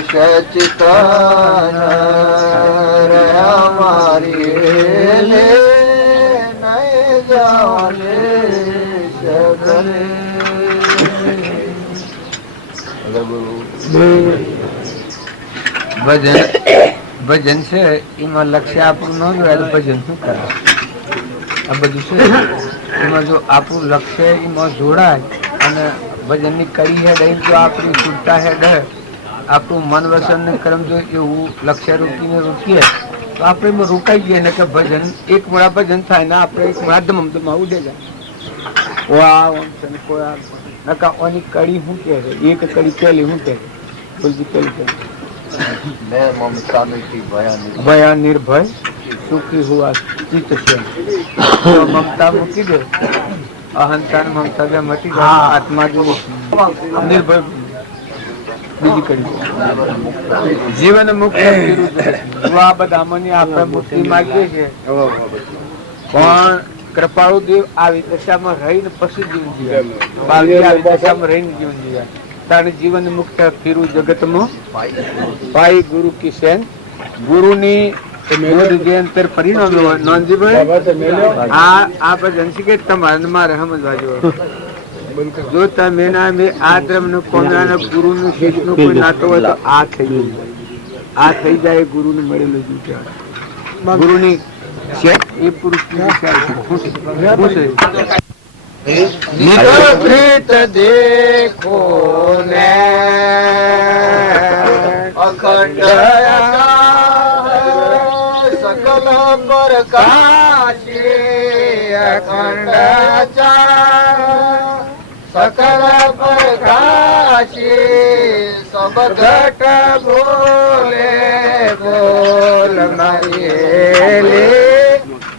સચિતાન રહ્યા મારી ભજન છે એમાં લક્ષ્ય આપણું ન જોયા તો ભજન શું કરે? આ બધું છે એમાં જો આપણું લક્ષ્ય એમાં જોડાય અને ભજનની કડી હેડ જો આપણી છૂટતા હેડ આપણું મન વસન ને કર્મ જો એવું લક્ષ્ય રોકીએ તો આપણે એમાં રોકાઈ જઈએ ને કે ભજન એક મોડા ભજન થાય ને આપણે એક મોડા ધમધમા ઉડે જાય ઓની કડી શું કે એક કડી પેલી શું કે બોલતી પેલી કે ભયા નિર્ભય સુખી હુआ ચિત્ત છે મમતા મૂકી દે અહંકાર મમતા જે મટી જાય આત્મા જો નિર્ભય બીજી કરી જીવન મુક્ત આ બધામાંની આપણે મુક્તિ માગીએ છીએ પણ કૃપાળુ દેવ આવી દશામાં રહીને પછી જીવન જીવ્યા આવી દશામાં રહીને જીવન જીવ્યા તારે જીવન મુક્ત ફીરું જગતમાં ભાઈ ગુરુ કી સેન ગુરુની જે અંતર પરિણામ આ ભજન છે કે તમારે મારે સમજવા જેવો જો તમે ના મેં આ ધર્મ નું કોમના ગુરુ નું શેઠ નું કોઈ નાતો હોય તો આ થઈ જાય ગુરુ ને મળેલું જ ગુરુ ની શેઠ એ પુરુષ નિરભૃત દેખો ને અખંડ सकल प्रकाशे अखंड सकल प्रकाशे सब घट बोले बोल मारे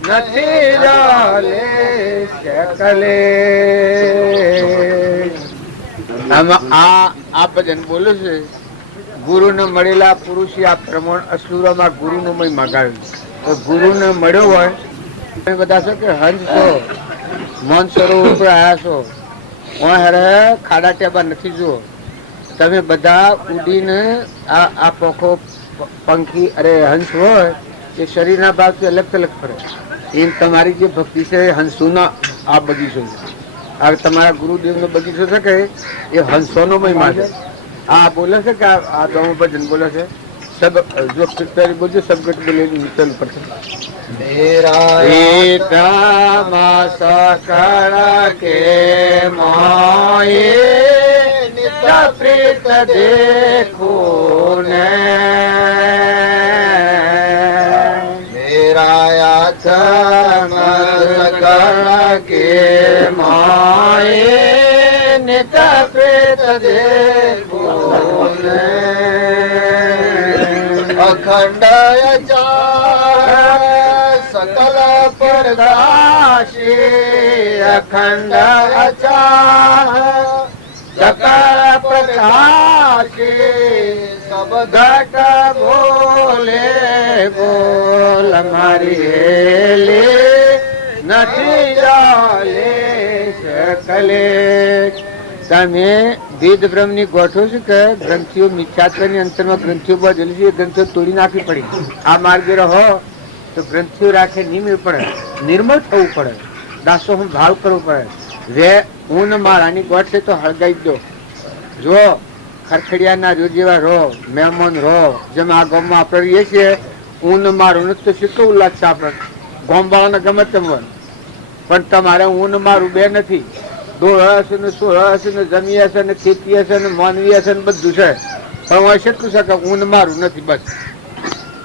નથી જાલે શકલે આ ભજન બોલે છે ગુરુ ને મળેલા પુરુષ આ પ્રમાણ અસુરમાં ગુરુ નો મય મગાવ્યું તો ગુરુ ને મળ્યો હોય તમે બધા છો કે હંસ છો મન સરોવર ઉપર આવ્યા છો હરે ખાડા ટેબા નથી જુઓ તમે બધા ઉડીને આ પોખો પંખી અરે હંસ હોય એ શરીરના ભાગથી અલગ અલગ ફરે એમ તમારી જે ભક્તિ છે હંસોના આ બગીચો આ તમારા ગુરુદેવ નો બગીચો છે કે એ હંસોનો મહિમા છે આ બોલે છે કે આ દોનું ભજન બોલે છે સબ જો પિતારી બોલજો સબ ગટ બોલે ચલ પડશે મેરા સકળ કે મોયે નિત્ય પ્રીત દેખો ને મેરા સકળ કે મોયે નિત્ય પ્રીત દેખો ને અખંડ सकल प्रकाशे अखंड सकल प्रकाशे सब घट बोले बोल मारे નથી જાલે શકલે તમે વેદ બ્રહ્મ ની ગોઠો છે કે ગ્રંથિઓ મિથ્યાત્વ ની અંતરમાં ગ્રંથિઓ બાજેલી છે એ ગ્રંથિઓ તોડી નાખવી પડી આ માર્ગે રહો તો ગ્રંથિઓ રાખે નિર્મળ પડે નિર્મળ થવું પડે દાસો હું ભાવ કરવું પડે રે ઊન મારાની ગોઠ છે તો હળગાઈ દો જો ખરખડિયાના જો જેવા રહો મહેમાન રહો જેમ આ ગામમાં આપણે રહીએ છીએ ઊન મારું તો કેટલો ઉલ્લાસ છે આપણે ગામવાળાને ગમે તેમ હોય પણ તમારે ઊન મારું બે નથી દોળ હશે ને સોળ હશે ને જમી હશે ને ખેતી હશે ને માનવી હશે ને બધું છે પણ હું એટલું છે કે ઊન મારું નથી બસ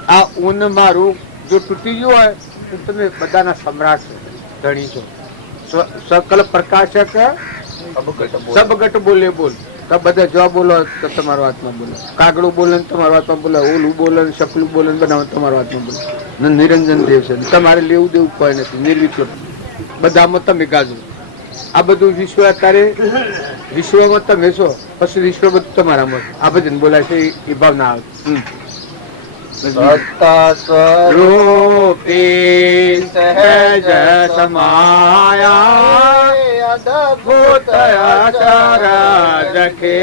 આ ઊન મારું જો તૂટી ગયું હોય તો તમે બધાના સમ્રાટ છો ધણી છો સકલ પ્રકાશક સબગટ બોલે બોલ તો બધા જો બોલો તો તમારો હાથમાં બોલો કાગડું બોલે તમારો હાથમાં બોલે ઓલું બોલે શકલું બોલે બનાવો તમારો હાથમાં બોલે નિરંજન દેવ છે તમારે લેવું દેવું કોઈ નથી નિર્વિકલ્પ બધામાં તમે ગાજો આ બધું વિશ્વ અત્યારે વિશ્વમાં તમે છો પછી વિશ્વ બધું તમારામાં આ ભજન બોલાય છે એ ભાવના આવે સત્તા સ્વરૂપી સહજ સમાયા અદભુત અચર જખે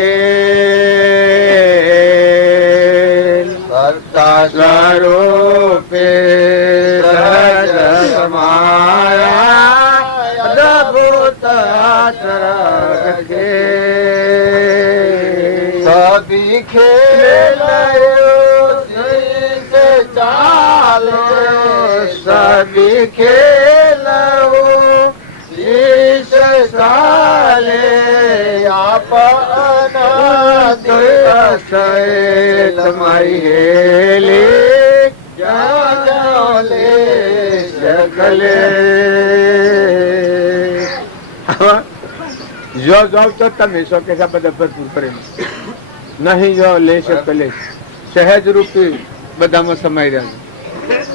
સત્તા સ્વરૂપે સહજ સમાયા અદભુત અચર સભી ખેલાયો જૈસે ચાલે સભી ખેલાઓ જૈસે ચાલે આપના દિવસ તમારી હેલી જાલે શકલે જો જાઓ તો તમે શો કે બધા ભરપૂર કરેલું નહીં જો લે શકે લે સહેજ રૂપી બધામાં સમાઈ રહ્યા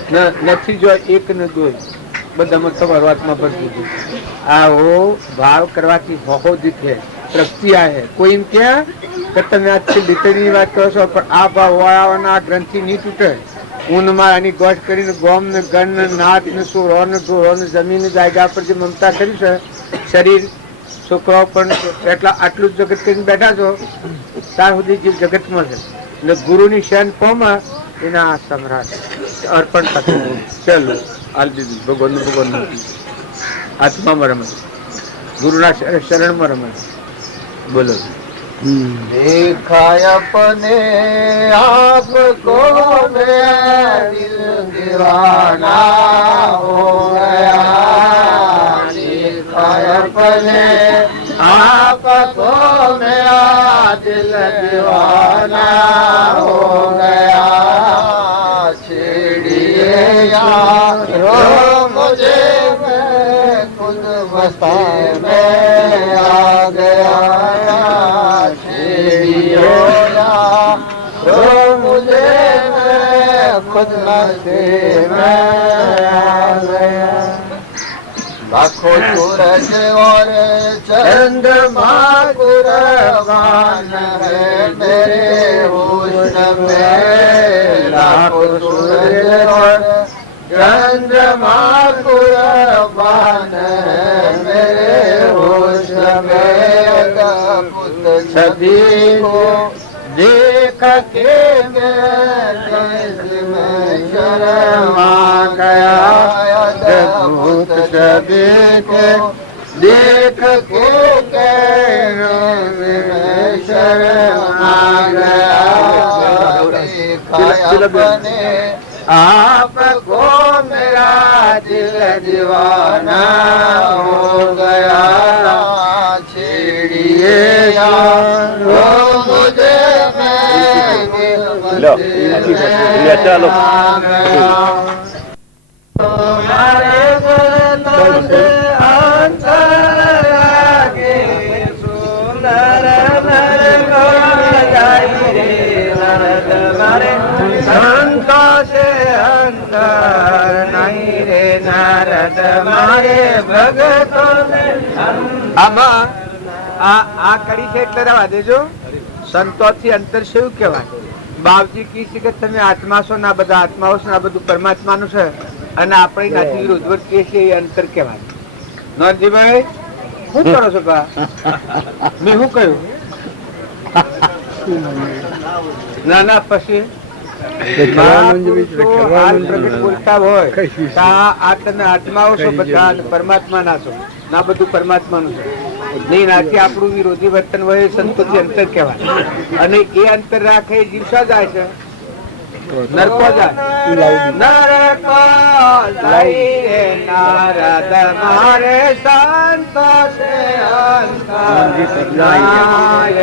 છે નથી જો એક ને દો બધામાં તમારો આત્મા ભરપૂર છે આવો ભાવ કરવાથી હોહો દીખે તૃપ્તિ આવે કોઈ એમ ક્યાં કે તમે આજથી દીકરીની વાત કરો છો પણ આ ભાવ વાળાના આ ગ્રંથિ નહીં તૂટે ઊનમાં આની ગોઠ કરીને ગોમ ને ગણ ને નાથ ને સોરો ને ઢોરો ને જમીન જાયગા પર જે મમતા કરી છે શરીર છોકરાઓ પણ એટલા આટલું જ જગત કરીને બેઠા છો ત્યાં સુધી જીવ જગતમાં છે એટલે ગુરુની શયન પોમાં એના સમ્રાટ અર્પણ થતું ચાલો હાલ દીધું ભગવાનનું આત્મામાં રમે ગુરુના શરણમાં રમે બોલો દેખાય अपने आप को मैं दिल दीवाना हो गया देखाय अपने आप को मैं दिल दीवाना हो गया छेड़िए यारो मुझे मैं खुद मस्ती में आ गया तो मुझे मैं खुद मस्ती में आ गया लाखों सूरज और चंद्रमा कुर्बान है मेरे हुस्न में लाखों सूरज और चंद्रमा कुर्बान है मेरे हुस्न में सभी को देख के मैं शर्मा गया भूत सभी को देख के मैं शर्मा गया अपने आपको मेरा दिल दीवाना हो गया छेड़िए यारो मुझे चलो तुम्हारे गलतों से अंतर आगे सुंदर नर को जाई रे नर तुम्हारे संतों से अंतर नहीं रे नर तुम्हारे भगतों से आमा आ कड़ी से એટલે રહેવા દેજો સંતોથી અંતર શું કહેવાય બાપજી કી છે કે તમે આત્મા છો ના બધા આત્માઓ છે ના બધું પરમાત્માનું છે અને આપણી નાથી વિરોધવત કે છે એ અંતર કહેવાય નરજીભાઈ શું કરો છો બા મેં શું કહ્યું ના ના પછી બોલતા હોય આ તમે આત્માઓ છો બધા પરમાત્મા ના છો ના બધું પરમાત્માનું છે નહીં નાથી આપણું વિરોધી વર્તન હોય સંતોષી અંતર કહેવાય અને એ અંતર રાખે જીવસા જાય છે નરકો જાય નરકો જાય નારદ મારે સંતો છે અંતર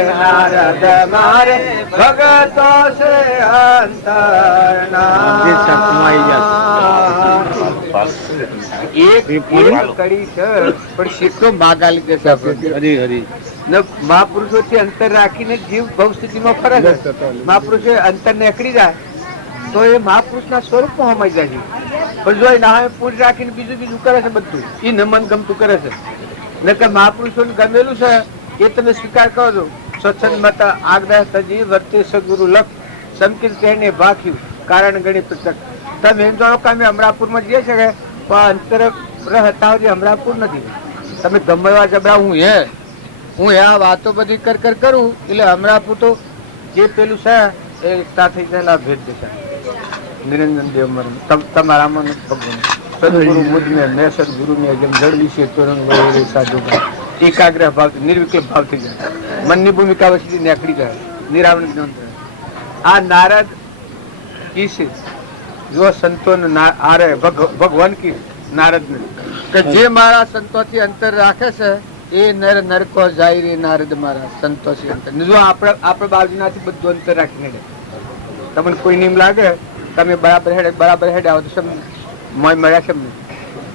નારદ મારે ભગતો છે અંતર એક કડી છે પણ શીખો માગાલ કે હરી હરી મહાપુરુષો થી અંતર રાખીને જીવ ભવ સ્થિતિમાં ફરે છે મહાપુરુષો અંતર નીકળી જાય તો એ મહાપુરુષ ના સ્વરૂપમાં હમાઈ જાય છે પણ જો ના પૂરી રાખીને બીજું બીજું કરે છે બધું એ નમન ગમતું કરે છે નકર મહાપુરુષો ગમેલું છે એ તમે સ્વીકાર કરો છો સ્વચ્છંદ મત આજ્ઞા સજી વર્તે સદગુરુ લખ સંકિત કહીને ભાખ્યું કારણ ગણી પ્રત્યક્ષ તમે એમ જાણો કે અમે અમરાપુરમાં જઈએ છીએ પણ અંતર હતા અમરાપુર નથી તમે ગમે એવા જબરા હું આ વાતો બધી કરું એટલે અમરાપુર તો જે પેલું છે એ સાથે થયેલા ભેદ દેશે નિરંજન દેવ તમારામાં સદગુરુ મુજને મેં સદગુરુ ને જેમ જળવી છે તોરંગ સાધુ એકાગ્રહ ભાવ નિર્વિકલ્પ ભાવ થઈ જાય મનની ભૂમિકા વચ્ચેથી નીકળી જાય નિરાવરણ આ નારદ કિસ જો સંતો આરે ભગવાન કી નારદ ને કે જે મારા સંતોથી અંતર રાખે છે એ નર નરકો જાય રે નારદ મારા સંતોષી અંતર. જો આપણે બાજુનાથી બધું અંતર રાખીને હેડે. તમને કોઈ નિયમ લાગે તમે બરાબર હેડે આવો તો સમ મોય મળ્યા છે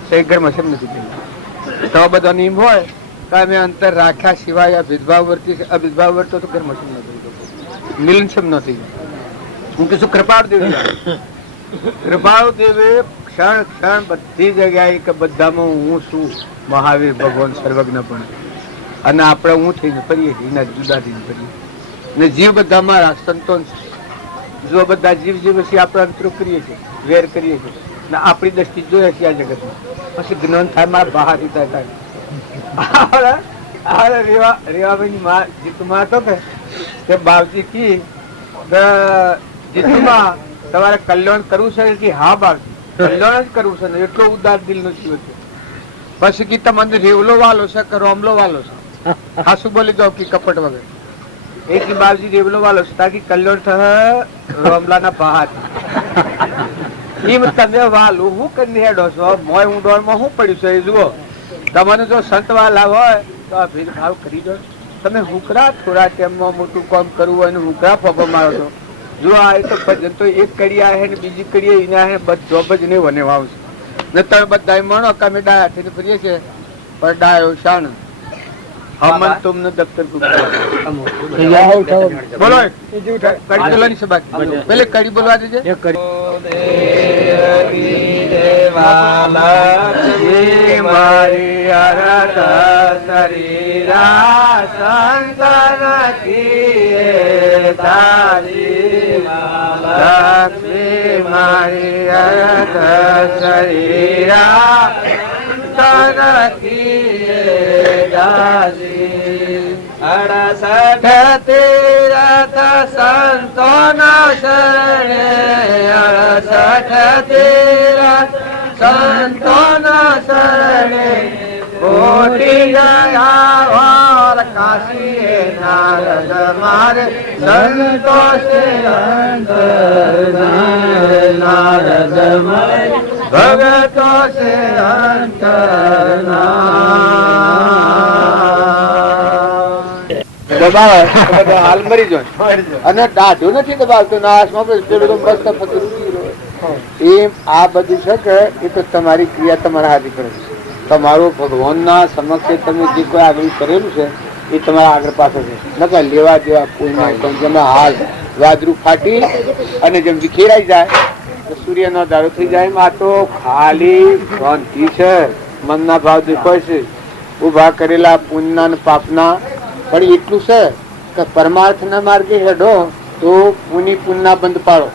સહી ઘરમાં છે નથી તો બધો નિયમ હોય તો અમે અંતર રાખ્યા સિવાય અભેદભાવ વર્તો તો ઘરમાં સમ નથી મિલન સમ નથી. હું કશું કૃપાળુ દેવે ક્ષણ બધી જગ્યાએ કે બધામાં હું છું મહાવીર ભગવાન સર્વજ્ઞ પણ અને આપણે હું થઈને ફરીએ છીએ એના જુદા થઈને ફરીએ ને જીવ બધા મારા સંતોન છે. જો બધા જીવ પછી આપણે અંતરો કરીએ છીએ વેર કરીએ છીએ ને આપણી દ્રષ્ટિ જોઈએ છીએ આ જગતમાં પછી જ્ઞાન થાય મારા બહાર થાય રેવાભાઈ માં જીતુમાં હતો કે તે બાવજી કી જીતુમાં તમારે કલ્યાણ કરવું છે કે હા બાવજી કલ્યાણ જ કરવું છે ને એટલો ઉદાર દિલ નો જીવ છે. પછી કે તમને રેવલો વાલો છે કે રોમલો વાલો છે હા શું બોલી દો કે કપટ વગર એક બાવજી રેવલો વાલો છે તાકી કલ્યાણ થશે રોમલા ના બહાર એમ તમે વાલું હું કરી હેડો છો મોય ઊંડોળ માં શું પડ્યું છે એ જુઓ. તમને જો સંત વાલા હોય તો આ ભેદભાવ કરી દો. તમે હુકરા થોડા ટાઈમમાં મોટું કામ કરવું હોય ને હુકરા ફોબો મારો છો. જો આ તો ભજન તો એક કડી આવે ને બીજી કડીએ એના હે બધો જ નહીં વને વાવશે ને તમે બધા માણો કે અમે ડાયા થઈને ફરીએ છીએ પણ ડાયો શાણ હમન તુમને દફતર બોલો કડી બોલવાની છે બાકી પેલે કડી બોલવા દેજે. મારી અરત શરીરા સંતન કી તારી લક્ષ્મી મારી અરત શરીરા સંતન કી દાસી 68 તીરથ સંતોના શરણે 68 તીરથ સંતોના શરણે કોટી ગયા વાર કાશી નારદ મારે સંતોષે અંતર નારદ મારે ભગતો સે અંતર દબાવે હાલ મરી જાય અને દાઢું નથી દબાવતું નાશમાં મસ્ત એમ આ બધું છે કે એ તો તમારી ક્રિયા તમારા હાથી કરે છે. તમારું ભગવાનના સમક્ષે તમે જે કોઈ આગળ કરેલું છે એ તમારા આગળ પાછળ છે નકર લેવા દેવા કોઈ જેમ હાલ વાદરું ફાટી અને જેમ વિખેરાઈ જાય તો સૂર્યનો દાડો થઈ જાય આ તો ખાલી શાંતિ છે. મનના ભાવ દેખાય છે ઉભા કરેલા પુણ્યના ને પાપના પણ એટલું છે કે પરમાર્થના માર્ગે હેડો તો પુણ્યના બંધ પાડો.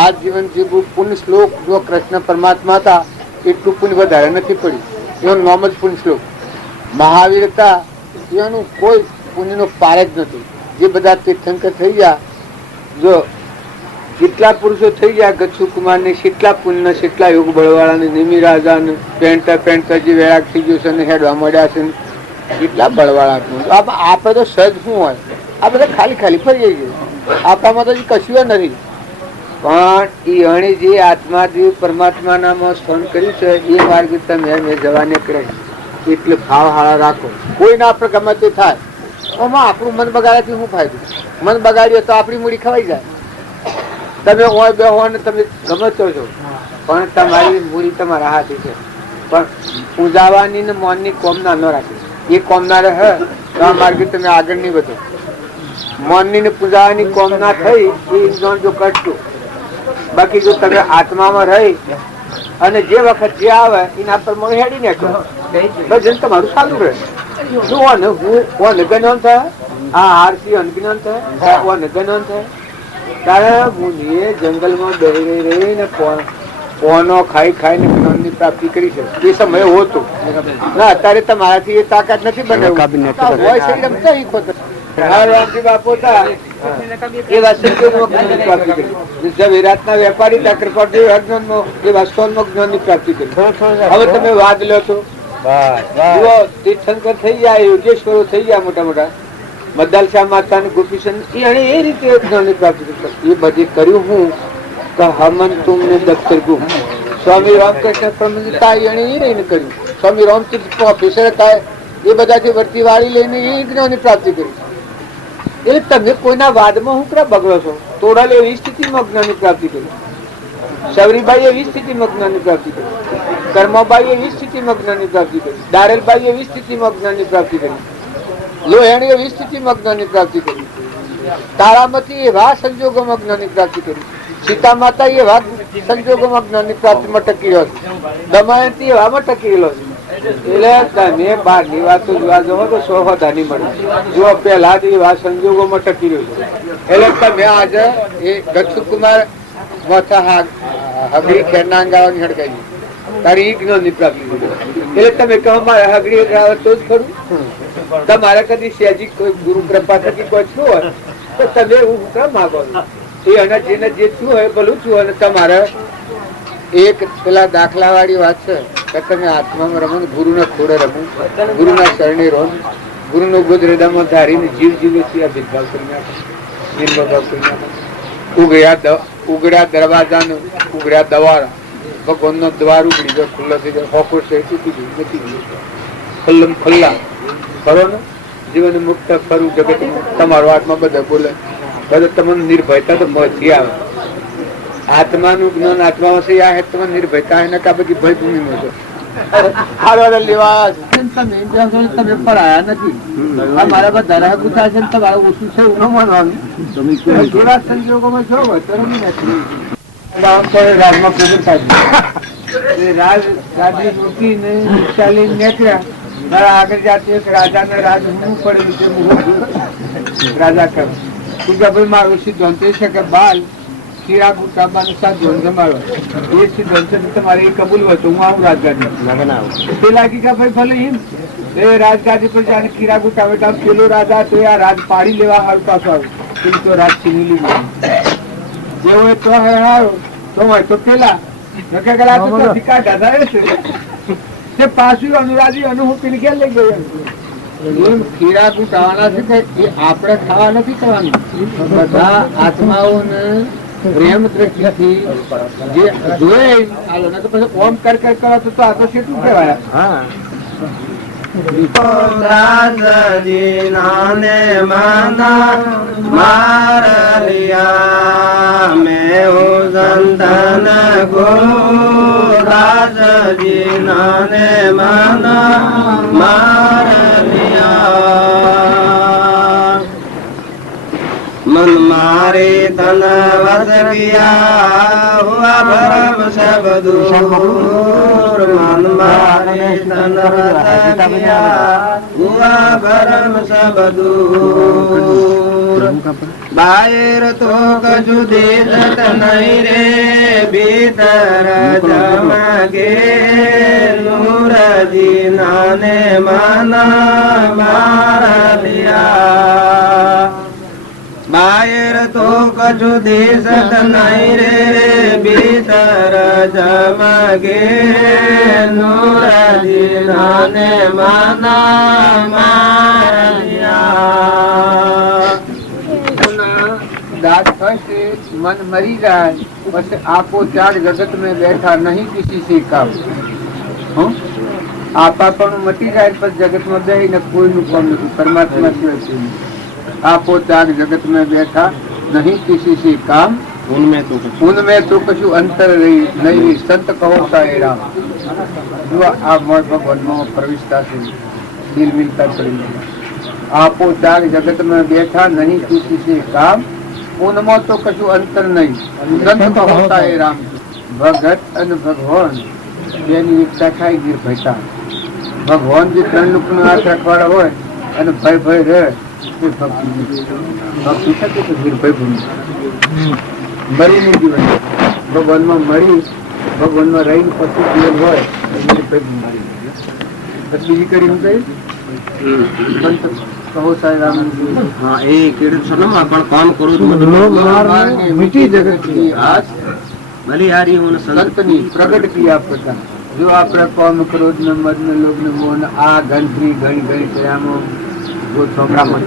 આ જીવન જેવું પુણ્ય શ્લોક જો કૃષ્ણ પરમાત્મા હતા એટલું પુણ્ય વધારે નથી પડ્યું. એનું નામ જ પુણ્ય શ્લોક. મહાવીર હતા એનું કોઈ પુણ્યનો પાર જ નથી. જે બધા તીર્થંકર થઈ ગયા જો કેટલા પુરુષો થઈ ગયા ગચ્છુ કુમાર ને કેટલા પુણ્ય કેટલા યોગ બળવાળા ને નિમિ રાજા ને પેન્ટ જે વેરાગ થઈ ગયું છે ને હેડવા મળ્યા છે કેટલા બળવાળા. આપણે તો સજ શું હોય આ બધા ખાલી ફરી ગયું આપણામાં તો કશું નથી. પણ એ અણી જે આત્મા જે પરમાત્માનામાં સ્મરણ કર્યું છે એ માર્ગે તમે જવાને કરે એટલે ભાવ હાળા રાખો. કોઈને આપણે ગમે તે થાય આમાં આપણું મન બગાડવાથી શું ફાયદો? મન બગાડ્યો તો આપણી મૂડી ખવાઈ જાય. તમે ઓય બેહો ને તમે ગમે તો છો પણ તમારી મૂડી તમારા હાથે છે. પણ પૂજાવાની ને મનની કોમના ન રાખે. એ કોમના રહે તો આ માર્ગે તમે આગળ નહીં વધો. મનની ને પૂજાવાની કોમના થઈ એ જ્ઞાન જો કરશો. બાકી જો તમે આત્મામાં રહી અને જે વખત જે આવે એના પર મને હેડી નાખો ભજન તમારું સારું રહે. હું અનગન થાય આ હારસી અનગન થાય અનગન થાય તારે હું જંગલમાં બેહી રહી ને પોનો ખાઈને જ્ઞાનની પ્રાપ્તિ કરી છે. એ સમય હોતો ના અત્યારે તમારાથી એ તાકાત નથી બનાવી. બાપુ વિરાટના વેપારી જ્ઞાનની પ્રાપ્તિ કરી. હવે તમે વાદ લો છો તીર્થંકર થઈ ગયા યોગેશ્વરો થઈ ગયા મોટા મોટા મદાલશા માતા ને ગોપીચંદ એને એ રીતે જ્ઞાનની પ્રાપ્તિ કરી. એ બધી કર્યું હું કે હમન તુમને દફતર ગુમ. સ્વામી રામકૃષ્ણ પરમહંસતા એને એ રહીને કર્યું. સ્વામી રામતીર્થ પ્રોફેસર હતા એ બધાથી વર્તી વાળી લઈને એ જ્ઞાનની પ્રાપ્તિ કરી. એટલે તમે કોઈના વાદમાં હું કરા બગડો છો? તોડાલે એવી સ્થિતિમાં જ્ઞાનની પ્રાપ્તિ કરી. સવરીબાઈ એવી સ્થિતિમાં જ્ઞાનની પ્રાપ્તિ કરી. કર્માબાઈ એવી સ્થિતિમાં જ્ઞાનની પ્રાપ્તિ કરી. દારેલબાઈ એવી સ્થિતિમાં જ્ઞાનની પ્રાપ્તિ કરી. લોહેણી એવી સ્થિતિમાં જ્ઞાનની પ્રાપ્તિ કરી. તારામતી એવા સંજોગોમાં જ્ઞાનની પ્રાપ્તિ કરી. સીતા માતા એવા સંજોગોમાં જ્ઞાનની પ્રાપ્તિમાં ટકી રહ્યો છે. દમયંતી એવામાં ટકી રહેલો છે. એટલે તમે બહારની વાતો જોવા જવો તો સોહદાની મળે. જો પહેલા એવા સંજોગોમાં ટકી રહ્યો છે. એટલે તમે આજે એ ગક્ષુકુમાર હગડી ખેરના અંગાવાની હડકાઈ તારી જ્ઞાનની પ્રાપ્તિ કરી. એટલે તમે કહો મારે હગડી તો જ ખરું. તમારે કદી સહેજી કોઈ ગુરુ કૃપા થકી કોઈ શું હોય તો તમે એવું કેમ માગો છો? એ અને જેને જે થયું હોય ભલું છું. અને તમારે એક પેલા દાખલા વાળી વાત છે કે તમે આત્મામાં રમો, ગુરુના ખોડે રમો, ગુરુના શરણે રહો, ગુરુનો બોધ હૃદયમાં ધારીને જીવ જીવે છે આ ભેદભાવ કરી નાખો, નિર્ભાવ કરી નાખો. ઉગડ્યા દરવાજાને ઉગડ્યા દવારા ભગવાનનો દ્વાર ઉગડી જાય, ખુલ્લો થઈ જાય. હોકો છે તૂટી ગયું, નથી ગયું. ખુલ્લમ ખુલ્લા કરો ને જીવન મુક્ત ખરું જગત. તમારો આત્મા બધા બોલે, બધા તમને નિર્ભયતા તો મોથી આવે. આત્માનું જ્ઞાન આત્મા છે. આ તમને નિર્ભયતા એને કા બધી ભયભૂમિ નો છો. તમે પડાયા નથી. મારા બધા રાહુ થાય છે તમારે ઓછું છે એવું ન માનવાનું. કેવા સંજોગોમાં છો રાજમાં પ્રગટ થાય રાજની મૂકીને ચાલીને નીકળ્યા. મારા આગળ જાતે એક રાજાને રાજ હું પડેલું છે. રાજા કર ભાઈ મારું સિદ્ધાંત એ છે કે બાલ ખીરા ગુટાબાનું સાથ ધોન જમાડો. એ સિદ્ધાંત તમારે એ કબૂલ હોય તો હું આવું રાજગાદી. તે લાગી કે ભાઈ ભલે એમ એ રાજગાદી પર જાણે ખીરા ગુટા બેટા પેલો રાજા તો આ રાજ પાડી લેવા હાલ પાછો આવ્યો. પેલું તો રાજ છીની લીધું. જે હોય તો હારો તો હોય તો પેલા તે પાછું અનુરાધી અનુભવ પેલી ક્યાં લઈ ગયો. એમ ખીરા ગુટાવાના છે કે એ આપણે ખાવા નથી કરવાનું. બધા આત્માઓને પ્રેમ દ્રષ્ટિથી જે જોઈ આલો ને તો પછી ઓમ કર કરો તો આ તો કેટલું કહેવાય. રાજી નાને માના મારિયા મેં સંતન ગુરુ રાજી નાને માના મારિયા मन मारे तन वस किया हुआ भरम सब दूर. मन मारे तन वस किया हुआ भरम सब दूर. बाहर तो कछु देत नहीं रे भीतर जमगे नूर जी नाने माना मारा लिया. बाहर तो कछु देशत नहीं रे भीतर जमगे नूर जीनाने माना मारिया. दाद फंसे मन मरी जाए बस आपो चार जगत में बैठा नहीं किसी से काम. आपा पण मटी जाए पर जगत में બે ને કોઈનું કામ નથી. પરમાત્મા સિવાય आपो त्याग जगत में बैठा नहीं किसी से काम. उनमें तो कछु अंतर नहीं. संत कहो साए राम. जो आप भगवान में प्रविष्टा से दिल मिलता चली. आपो त्याग जगत में बैठा नहीं किसी से काम. उनमें तो कछु अंतर नहीं. संत कहो साए राम. भगत अन भगवान बेनी एकता खाई निर्भयता. भगवान जी ત્રણ લુકનો હાથ રખવાડો હોય અને ભય ભય રહે ભક્તિ શકે તો નિર્ભય ભૂમિ મરી નહીં જીવન. ભગવાનમાં મળી ભગવાનમાં રહીને પછી જીવન હોય નિર્ભય ભૂમિ. બીજી કરી હું કઈ કહો સાહેબ રામ. हाँ ये कीड़े सनम अपन काम करो तो મીઠી જગત की आज बलिहारी होने संत ने प्रकट किया प्रकार. जो आप काम क्रोध में मद में लोग ने मोहन आ घंटी घड़ी घड़ी कयामो છોકરામાં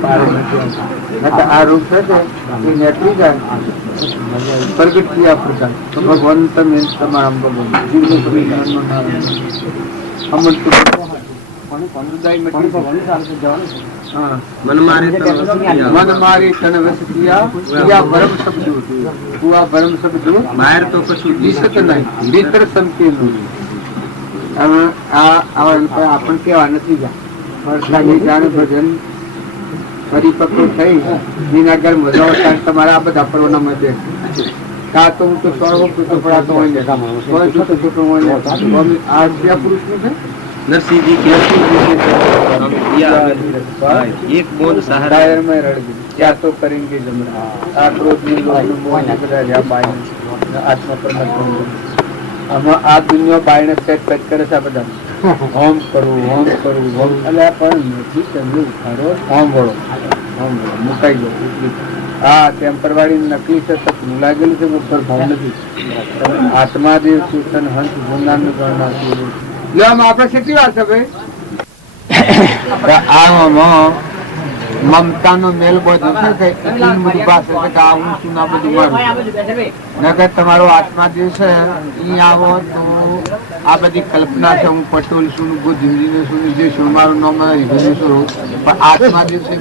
આ રૂપ છે એ નીકળી જાય પ્રગટ ક્રિયા પ્રધાન તો ભગવાન તમે તમારા ભગવાન જીવનું પરિણામનું નામ અમર તો હા मन मारे तन वस किया મન મારી તન વસ કિયા ક્રિયા પરમ શબ્દો હુઆ પરમ શબ્દો बाहर तो कछु દિશત નહીં ભીતર સંકેલું હવે આપણ કેવા નથી ગયા જાણે ભજન પરિપક્વ થઈ નિનાગર મજા આવતા તમારા આ બધા પર્વના મધ્ય કાં તો હું તો સ્વર્ગ તો પડાતો હોય ને છોટું હોય ને આ ક્યાં પુરુષનું છે नरसिंह जी के एक बोध सहारा શાયર મેં રડ ક્યાં તો કરેંગે જમરા આ ક્રોધની લોભનું મોહ ને બધા રહ્યા બાયને આત્મા પરમાત્મા આમાં આ દુનિયા બાયને સેટ કરે છે આ બધા હોમ કરવું હોમ એટલે પણ નથી ચંદ્ર ઉઠારો હોમ વળો મુકાઈ ગયો હા ટેમ્પરવાળી નકલી છે તો લાગેલું છે ઉપર ભાવ નથી આત્માદેવ સૂચન હંસ ગુંદાનું ગણના આપણે કેટલી વાર છે ભાઈ આમાં મમતાનો મેલ બધું છે કે એટલું બધું પાસે છે કે આ હું શું ના બધું મારું નકર તમારો આત્મા જે છે અહીં આવો તો આ બધી કલ્પના છે હું પટોલ છું જિંદગીને શું જે છું મારું નામ છું પણ આત્મા જે છે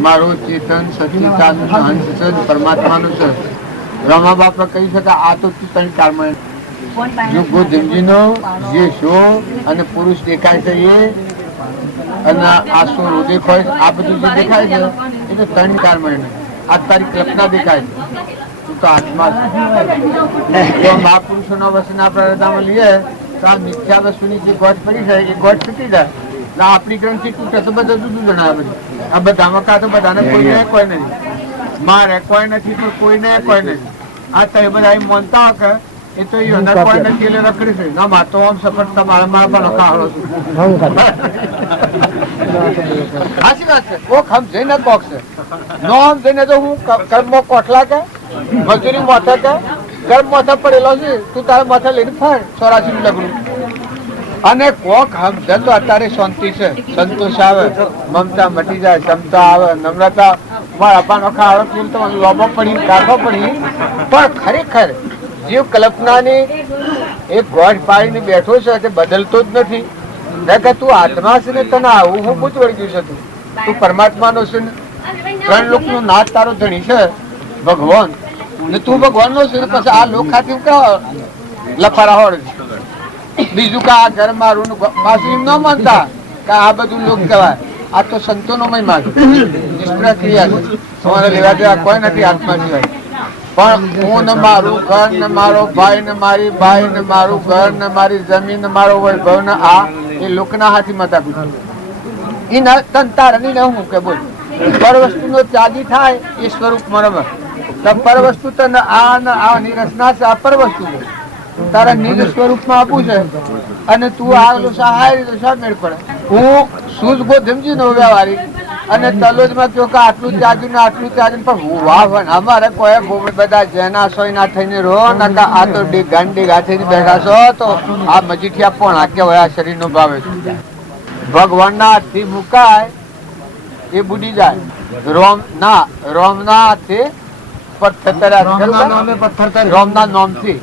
મારો ચેતન સચિતાનું હંસ છે પરમાત્માનું છે રમા બાપા કહી શકે આ તો ત્રણ કાળમાં જો જિંદગીનો જે શો અને પુરુષ દેખાય છે એ અને આ શું હૃદય હોય આ બધું જે દેખાય છે એ તો ત્રણ કાળમાં આ તારી કલ્પના દેખાય છે તું તો આત્મા જો મહાપુરુષોના વચન આપણા હૃદયમાં લઈએ તો આ મિથ્યા વસ્તુની જે ગોઠ પડી જાય એ ગોઠ છૂટી જાય ના આપણી ગ્રંથિ તૂટે તો બધા જુદું જણાવે આ બધામાં કાં તો બધાને કોઈને કોઈ નથી મારે કોઈ નથી તો કોઈને કોઈ નથી આ તો એ બધા માનતા કે એ તો કોઈ નથી એટલે રખડી છે ના મા તો આમ સફળ તમારા મારા પણ ખાડો છું સાચી વાત છે કોક સમજે ને કોક છે નો સમજે તો હું કર્મમાં કોઠલા કે મજૂરી માથે કે ગર્ભ માથે પડેલો છે તું તારા માથે લઈને ફર 84 નું લગડું અને કોક સમજે તો અત્યારે શાંતિ છે સંતોષ આવે મમતા મટી જાય ક્ષમતા આવે નમ્રતા મારા પાનો ખાડો પીને તો લોબો પડી કાઢો પડી પણ ખરેખર જીવ કલ્પનાની એક ગોઠ પાડીને બેઠો છે તે બદલતો જ નથી કે તું આત્મા છે ને તને આવું હું પૂછ વળી ગયું છે તું પરમાત્માનો છે ને ત્રણ લોકનો નાથ તારો ધણી છે ભગવાન ને તું ભગવાનનો છે ને પછી આ લોક ખાતી લફારા હોડ બીજું કે આ ઘર મારું પાછું એમ ન માનતા કે આ બધું લોક કહેવાય આ તો સંતોનો મહિમા છે નિષ્પ્રહ ક્રિયા છે તમારે લેવા દેવા કોઈ નથી આત્મા સિવાય પણ હું ને મારું ઘર ને મારો ભાઈ ને મારી ભાઈ ને મારું ઘર ને મારી જમીન ને મારો વૈભવ ને આ એ લોકના હાથી માતા એ તંતારની ને હું કે બોલ પર વસ્તુનો ત્યાગી થાય એ સ્વરૂપ બરાબર પર વસ્તુ તો આ નિરસના છે અપર વસ્તુ છે તારા નિજ સ્વરૂપમાં આપવું છે અને તું આગલું સહાય તો શા મેળ પડે હું સૂઝ ગોધમજી નો વ્યવહારિક અને તલોદમાં કહ્યું કે આટલું ત્યાગ્યું ને આટલું ત્યાગ્યું પણ હું વાહ અમારે કોઈ ભૂમિ બધા જેના સોય ના થઈને રહો ના આ તો ગાંડી ગાંઠી બેઠા છો તો આ મજીઠિયા પણ આકે હોય આ શરીર નો ભાવે છે ભગવાનના હાથથી મુકાય એ બુડી જાય રોમના હાથે રોમના નોમથી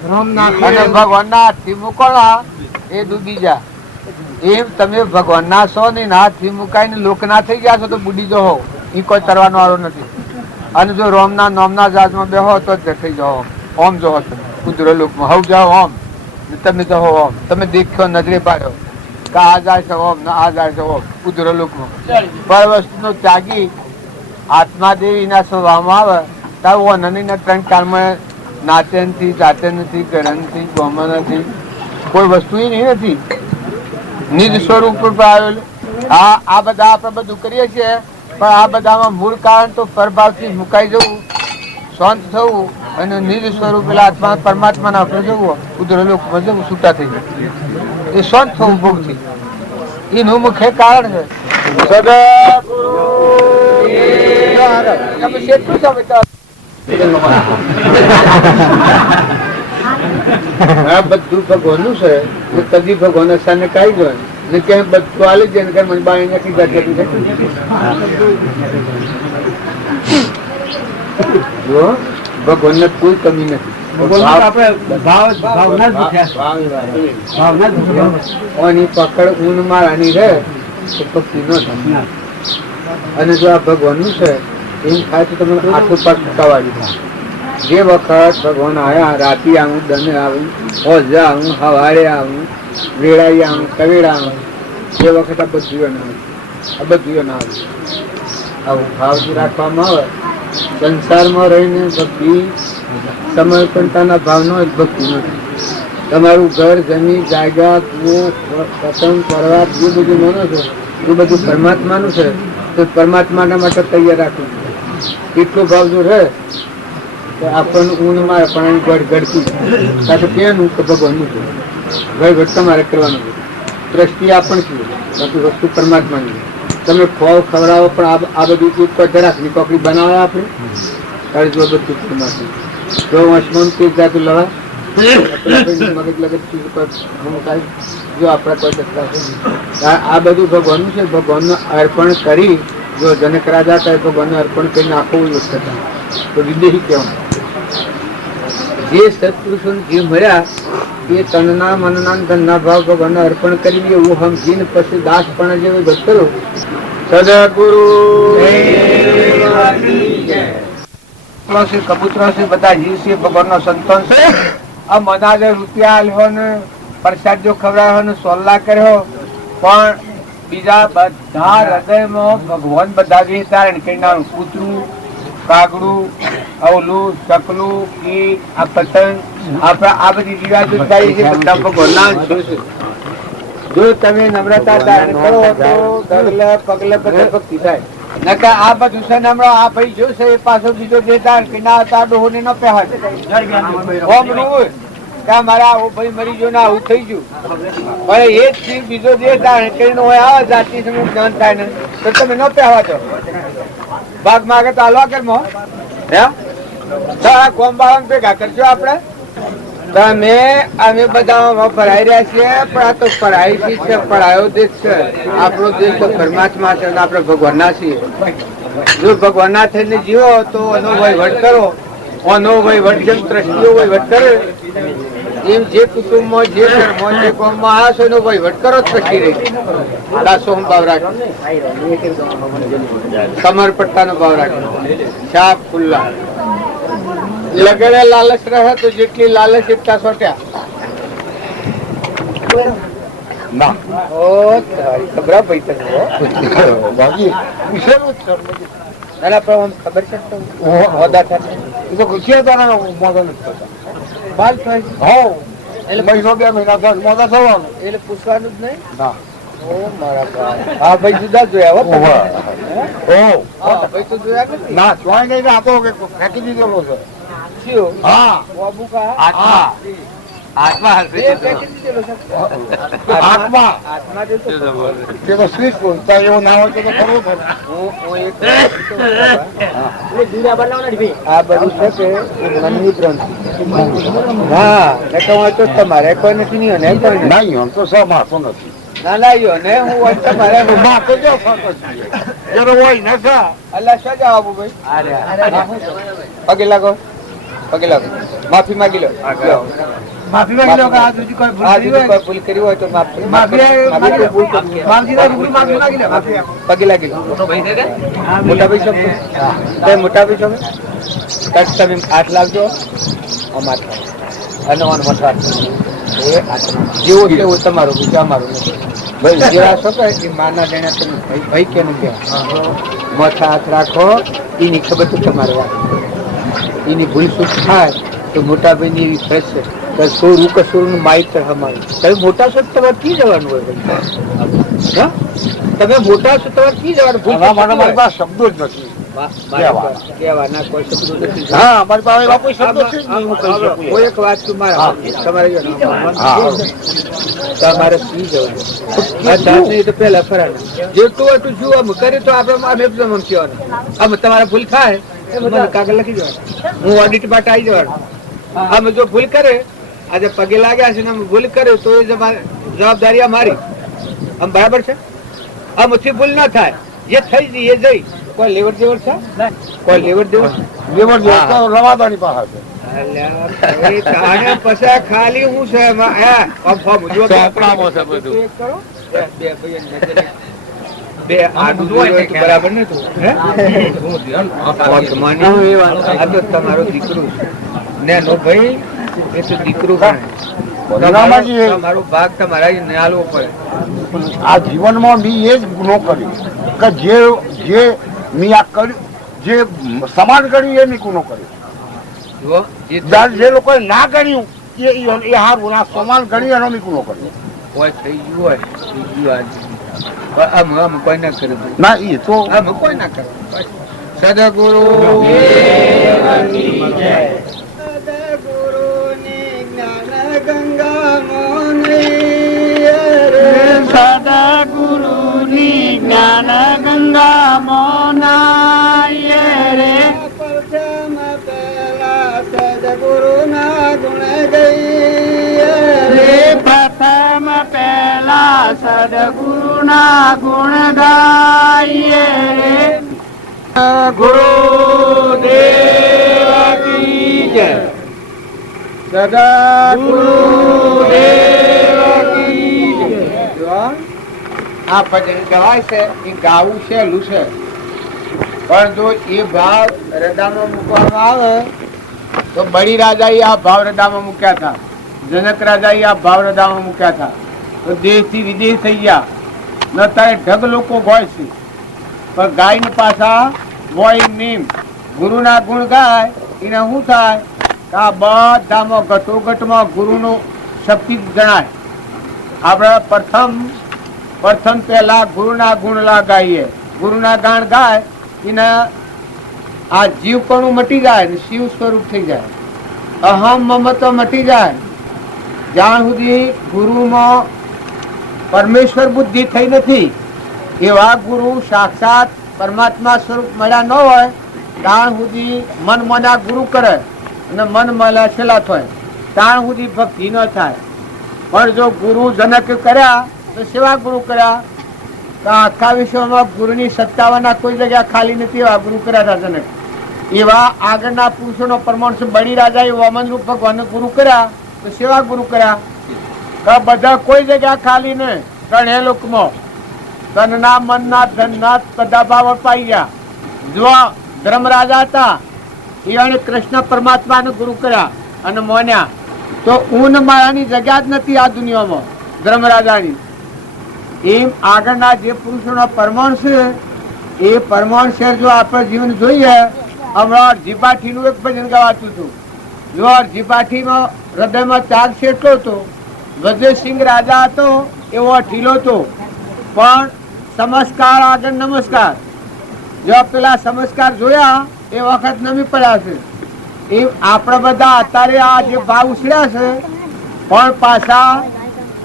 અને ભગવાનના હાથથી મુકોણા એ ડૂબી જાય એમ તમે ભગવાનના છો ને હાથથી મુકાઈને લોકના થઈ ગયા છો તો બુડી જો હો એ કોઈ તરવાનો વાળો નથી અને જો રોમના નોમના જાતમાં બેહો તો જ થઈ જાઓ ઓમ જો તમે કુદરો લોકમાં હવ જાઓ ઓમ તમે જો ઓમ તમે દેખ્યો નજરે પાડ્યો કે આ જાય છે ઓમ ને આ જાય છે ઓમ કુદરો લોકમાં પર વસ્તુનો ત્યાગી આત્મા દેવીના સ્વભાવમાં આવે તારું અનનીના ત્રણ કાળમાં નાચે નથી જાતે નથી કરે નથી ગમે નથી કોઈ વસ્તુ નહીં નથી નિજ સ્વરૂપ આવેલું આ બધા આપણે બધું કરીએ છીએ પણ આ બધામાં મૂળ કારણ તો પરભાવથી મુકાઈ જવું શાંત થવું અને નિજ સ્વરૂપ પેલા આત્મા પરમાત્માના આપણે જવું કુદરતમાં જવું છૂટા થઈ જાય એ શાંત થવું ભોગથી એનું મુખ્ય કારણ છે બધું ભગવાનનું છે કદી ભગવાન સામે કાઈ જોય ને ક્યાંય બધું હાલી જાય ને ક્યાંય મને બાઈ નથી જતી જો ભગવાનને કોઈ કમી નથી. ઓની પકડ ઊન મારાની રહે તો પક્ષી ન થાય. અને જો આ ભગવાનનું છે એમ થાય તો તમે આખું પાક ચુકાવાડી. જે વખત ભગવાન આવ્યા રાતી આવું દને આવું હોજે આવું હવારે આવું વેળાઈ આવું કવેડા આવું એ વખત આ બધું ના આવે. આ બધું ના આવે. આવું ભાવથી રાખવામાં આવે. સંસારમાં રહીને ભક્તિ સમર્પણતાના ભાવનો જ ભક્તિ નથી. તમારું ઘર જમીન જાયગા પતંગ પર્વત જે બધું માનો છો એ બધું પરમાત્માનું છે. તો પરમાત્માના માટે તૈયાર રાખવું. એટલો ભાવ જો રહે તો આપણને ઊન મારે પણ ગડતું સાથે કેનું કે ભગવાનનું છે. ગળગડ તમારે કરવાનું છે. દ્રષ્ટિ આપણ છે બાકી વસ્તુ પરમાત્માની. તમે ખોવ ખવડાવો પણ આ બધું જરાકની કોકરી બનાવે આપણે તારે જો બધું પરમાત્મા જો વંશમાં તે જાતું લવા મગજ લગત જો આપણા કોઈ સત્તા છે. આ બધું ભગવાનનું છે. ભગવાનને અર્પણ કરી જો જનક રાજા કહે ભગવાનને અર્પણ કરી નાખવું જ થતા તો વિદેહી કહેવાય. જે સત્પુરુષો જે મળ્યા એ તનના મનના ધનના ભાવ ભગવાનને અર્પણ કરી એવું સમજીને પછી દાસ પણ જેવું ભક્ત કરો. સદગુરુ કબૂતરો છે બધા જીવ છે ભગવાનનો સંતાન છે. આ મનાલે રૂપિયા આલ્યો ને પ્રસાદ જો ખવડાવ્યો ને સોલ્લા કર્યો પણ બીજા બધા હૃદયમાં ભગવાન બધા ધારણ કરી નાખ્યું. કૂતરું કાગડું અવલું ચકલું કી આ પતંગ આપણા આ બધી રિવાજો થાય છે બધા ભગવાનના છે. જો તમે નમ્રતા ધારણ કરો તો ડગલે પગલે બધે ભક્તિ થાય. નકર આ બધું છે ને હમણાં આ ભાઈ જો છે એ પાછો બીજો જે ધારણ કે ના હતા ડોહોને ન પહેવા ઓમ રૂ કે મારા આવું ભાઈ મરી ગયો ને આવું થઈ ગયું પણ એ જ બીજો જે ધારણ કરીને હોય આવે જાતિ સમય જ્ઞાન થાય ને તો તમે ન પહેવા દો. ભાગ માગે તો હાલવા કેમ કોમ બાળા ભેગા કરજો આપડે. તમે અમે બધા ભરાઈ રહ્યા છીએ પણ આ તો પઢાઈ થી છે. પઢાયો દેશ છે. આપણો દેશ તો પરમાત્મા છે અને આપણે ભગવાનના છીએ. જો ભગવાનના થઈને જીવો તો એનો વહીવટ કરો. એનો વહીવટ જેમ ટ્રસ્ટીઓ વહીવટ કરે એમ જે કુટુંબમાં જે ઘરમાં જે ગામમાં આવ્યા છો એનો વહીવટ કરો ટ્રસ્ટી રહી. દાસો ભાવ રાખો. સમર્પણતાનો ભાવ રાખો. સાફ ખુલ્લા લગડે લાલચ રહે તો જેટલી લાલચ એટલા સોટ્યા. ખબર છે એટલે પૂછવાનું જ નહીં. હા ભાઈ જુદા જોયા ભાઈ તો જોયા નથી. ના ફેંકી દીધેલો છે. તમારે કોઈ નથી નહીં ના લાગ્યો ને હું તમારે અલ્લાહ શું જવાબ ભાઈ પગે લાગો પગે લાગો માફી માગી લો. માફી માગી લો. કોઈ ભૂલ કરી હોય તો પગે લાગી લો. મોટા ભાઈ છો મોટા ભાઈ છો તમે હાથ લાવજો અને જેવો તેવું તમારું બીજું અમારું ભાઈ જેવા છો કે માના દેણા તમે ભાઈ કેમ કહેવાય. મોટા હાથ રાખો એની ખબર તો તમારે વાત એની ભૂલ ચૂક થાય તો મોટા ભાઈ એવી થશે કસોરું કસોરું માહિત અમારું. તમે મોટા છો તમારે કી જવાનું હોય તમે મોટા છો તમારે કી જવાનું. શબ્દો જ નથી કહેવાના કોઈ શબ્દો નથી. હા અમારી પાસે એવા કોઈ શબ્દો છે કોઈ એક વાત તમારે તમારે પી જવાનું તો પેલા ફરા જેટલું એટલું જુઓ આમ કરે તો આપણે કહેવાનું. આમ તમારે ભૂલ થાય કાગળ લખી જવાનું. હું ઓડિટ માટે આવી જવાનું. આમ જો ભૂલ કરે આજે પગે લાગ્યા છે ને ભૂલ કરે તો એ જવાબદારી અમારી. આમ બરાબર છે? આમથી ભૂલ ના થાય, જે થઈ જઈ એ જઈ. કોઈ લેવડ દેવડ છે? કોઈ લેવડ દેવડ? લેવડ દેવડ તો રવાદાની પાસે છે. અલ્યા ભાઈ, તાણે પછી ખાલી હું છે એમાં? હે અફવા જો ચોપડામાં છે બધું. એક કરો. બે ભાઈ નજરે બે આડું હોય તો બરાબર ને તું હે વર્તમાની આ તો તમારો દીકરો છે ને નો ભાઈ, એ તો દીકરો ગણાય. તમારો ભાગ તમારા નિહાળવો પડે. આ જીવનમાં મેં એ જ ગુનો કર્યો કે જે મેં આ કર્યું, જે સમાન કર્યું એ મેં ગુનો કર્યો. જો જે જે લોકોએ ના ગણ્યું એ હારું, ના સમાન ગણી એનો મેં ગુનો કર્યો. કોઈ થઈ ગયું હોય થઈ ગયું. આમ કોઈ ના કરે ના એ તો આમ કોઈ ના કરે. સદગુરુ સદગુરુની જ્ઞાન ગંગા મોનાય રે પ્રથમ પેલા સદગુરુના ગુણ ગઈ રે પ્રથમ પેલા સદગુરુના ગુણ ગાઈએ રે ગુરુદેવ કી જય. સદગુરુદેવ કી જય. આ ભજન કહેવાય છે એ ગાવું સહેલું છે, પણ જો એ ભાવ હૃદયમાં મૂકવામાં આવે તો બળી રાજાએ આ ભાવ હૃદયમાં મૂક્યા હતા, જનક રાજાએ આ ભાવ હૃદયમાં મૂક્યા હતા, તો દેશથી વિદેશ થઈ ગયા. ન તારે ઢગ લોકો હોય છે, પણ ગાયને પાછા હોય નીમ ગુરુના ગુણ ગાય એને શું થાય કે આ બધામાં ઘટોઘટમાં ગુરુનું શક્તિ ગણાય. આપણે પ્રથમ પહેલા ગુરુના ગુણ ગાઈએ, ગુરુના ગાણ ગાય એને આ જીવ પણ મટી જાય ને શિવ સ્વરૂપ થઈ જાય, અહમ મમત્વ મટી જાય. જ્યાં સુધી ગુરુમાં પરમેશ્વર બુદ્ધિ થઈ નથી, એવા ગુરુ સાક્ષાત પરમાત્મા સ્વરૂપ મળ્યા ન હોય ત્યાં સુધી મન મના ગુરુ કરે અને મન મળ્યા છેલ્લા થાય ત્યાં સુધી ભક્તિ ન થાય. પણ જો ગુરુ જનક કર્યા તો સેવા ગુરુ કર્યા, તો આખા વિશ્વમાં ગુરુની 57 કોઈ જગ્યા ખાલી નથી, એવા ગુરુ કર્યા હતા જનક. એવા આગળના પુરુષોનો પ્રમાણ છે. બળી રાજાએ વામન રૂપ ભગવાન ગુરુ કર્યા તો સેવા ગુરુ કર્યા. બધા કોઈ જગ્યા ખાલી ને ત્રણે લોકમાં તનના મનના ધનના બધા ભાવ અપાઈ ગયા. જો ધર્મરાજા હતા એને કૃષ્ણ પરમાત્માને ગુરુ કર્યા અને મોન્યા, તો ઊન માળાની જગ્યા જ નથી આ દુનિયામાં ધર્મરાજાની. એમ આગળના જે પુરુષોનો પરમાણ છે એ પરમાણ છે. જો આપણે જીવન જોઈએ, હમણાં જીપાઠીનું એક ભજન ગવાતું હતું. જો જીપાઠીમાં હૃદયમાં ત્યાગ છે એટલો હતો. વજયસિંહ રાજા હતો એવો ઢીલો હતો, પણ સમસ્કાર આગળ નમસ્કાર. જો પેલા સમસ્કાર જોયા એ વખત નમી પડ્યા છે. એ આપણે બધા અત્યારે આ જે ભાવ ઉછળ્યા છે, પણ પાછા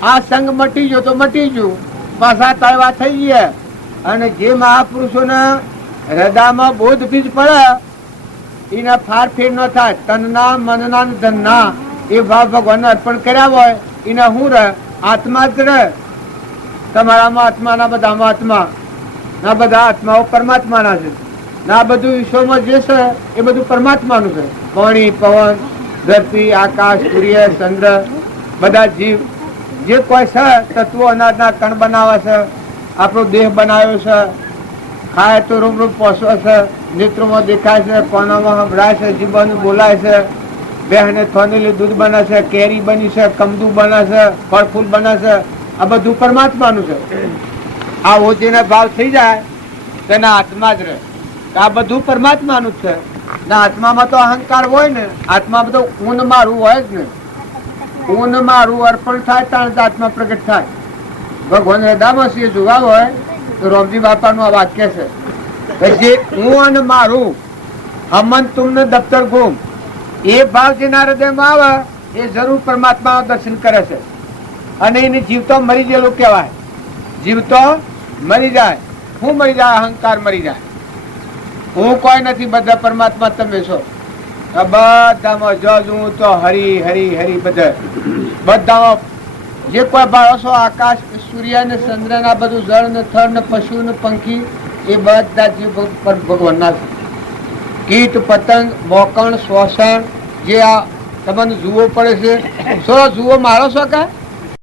આ સંગ મટી ગયો તો મટી ગયું, પાછા તળવા થઈ ગયા. અને જે મહાપુરુષોને હૃદયમાં બોધ બીજ પડે એને ફાર ફેર ન થાય. તનના મનના ધનના એ ભાવ ભગવાનને અર્પણ કર્યા હોય એને શું રહે? આત્મા જ રહે. તમારામાં આત્મા ના બધામાં આત્મા ના, બધા આત્માઓ પરમાત્માના છે. ના બધું વિશ્વમાં જે છે એ બધું પરમાત્માનું છે. પાણી, પવન, ધરતી, આકાશ, સૂર્ય, ચંદ્ર, બધા જીવ જે કોઈ છે તત્વો અનાજના કણ બનાવે છે, આપણો દેહ બનાવ્યો છે. ખાય તો રૂમ રૂમ પોષવે છે, નેત્રોમાં દેખાય છે, કોનામાં સંભળાય છે, જીવવાનું બોલાય છે, બહેને થોનેલી દૂધ બને છે, કેરી બની છે, કમદુ બને છે, ફળ ફૂલ બને છે. આ બધું પરમાત્માનું છે. આ ઓજીને ભાવ થઈ જાય તેના આત્મા જ રહે. આ બધું પરમાત્માનું જ છે. ના આત્મામાં તો અહંકાર હોય ને, આત્મા બધું ઊન મારું હોય જ ને. ઊન મારું અર્પણ થાય ત્યાં જ આત્મા પ્રગટ થાય. ભગવાન હૃદયમાં સિંહ જોવા હોય તો રોમજી બાપાનું આ વાક્ય છે જે હું અને મારું હમન તુમને દફતર ઘૂમ, એ ભાવ જેના હૃદયમાં આવે એ જરૂર પરમાત્મા દર્શન કરે છે. અને એને જીવતો મરી ગયેલું કહેવાય. જીવતો મરી જાય. હું મરી જાય? અહંકાર મરી જાય. હું કોઈ નથી, બધા પરમાત્મા તમે છો. બધામાં જો હું તો હરી હરી હરી, બધામાં જે કોઈ ભાળો છો આકાશ સૂર્ય ને ચંદ્ર ના બધું જળ ને થળ ને પશુ ને પંખી એ બધા જીવ ભગવાનના છે. કીટ પતંગ મોકણ શ્વસન જે આ તમને જુઓ પડે છે, શું જુઓ મારો છો કા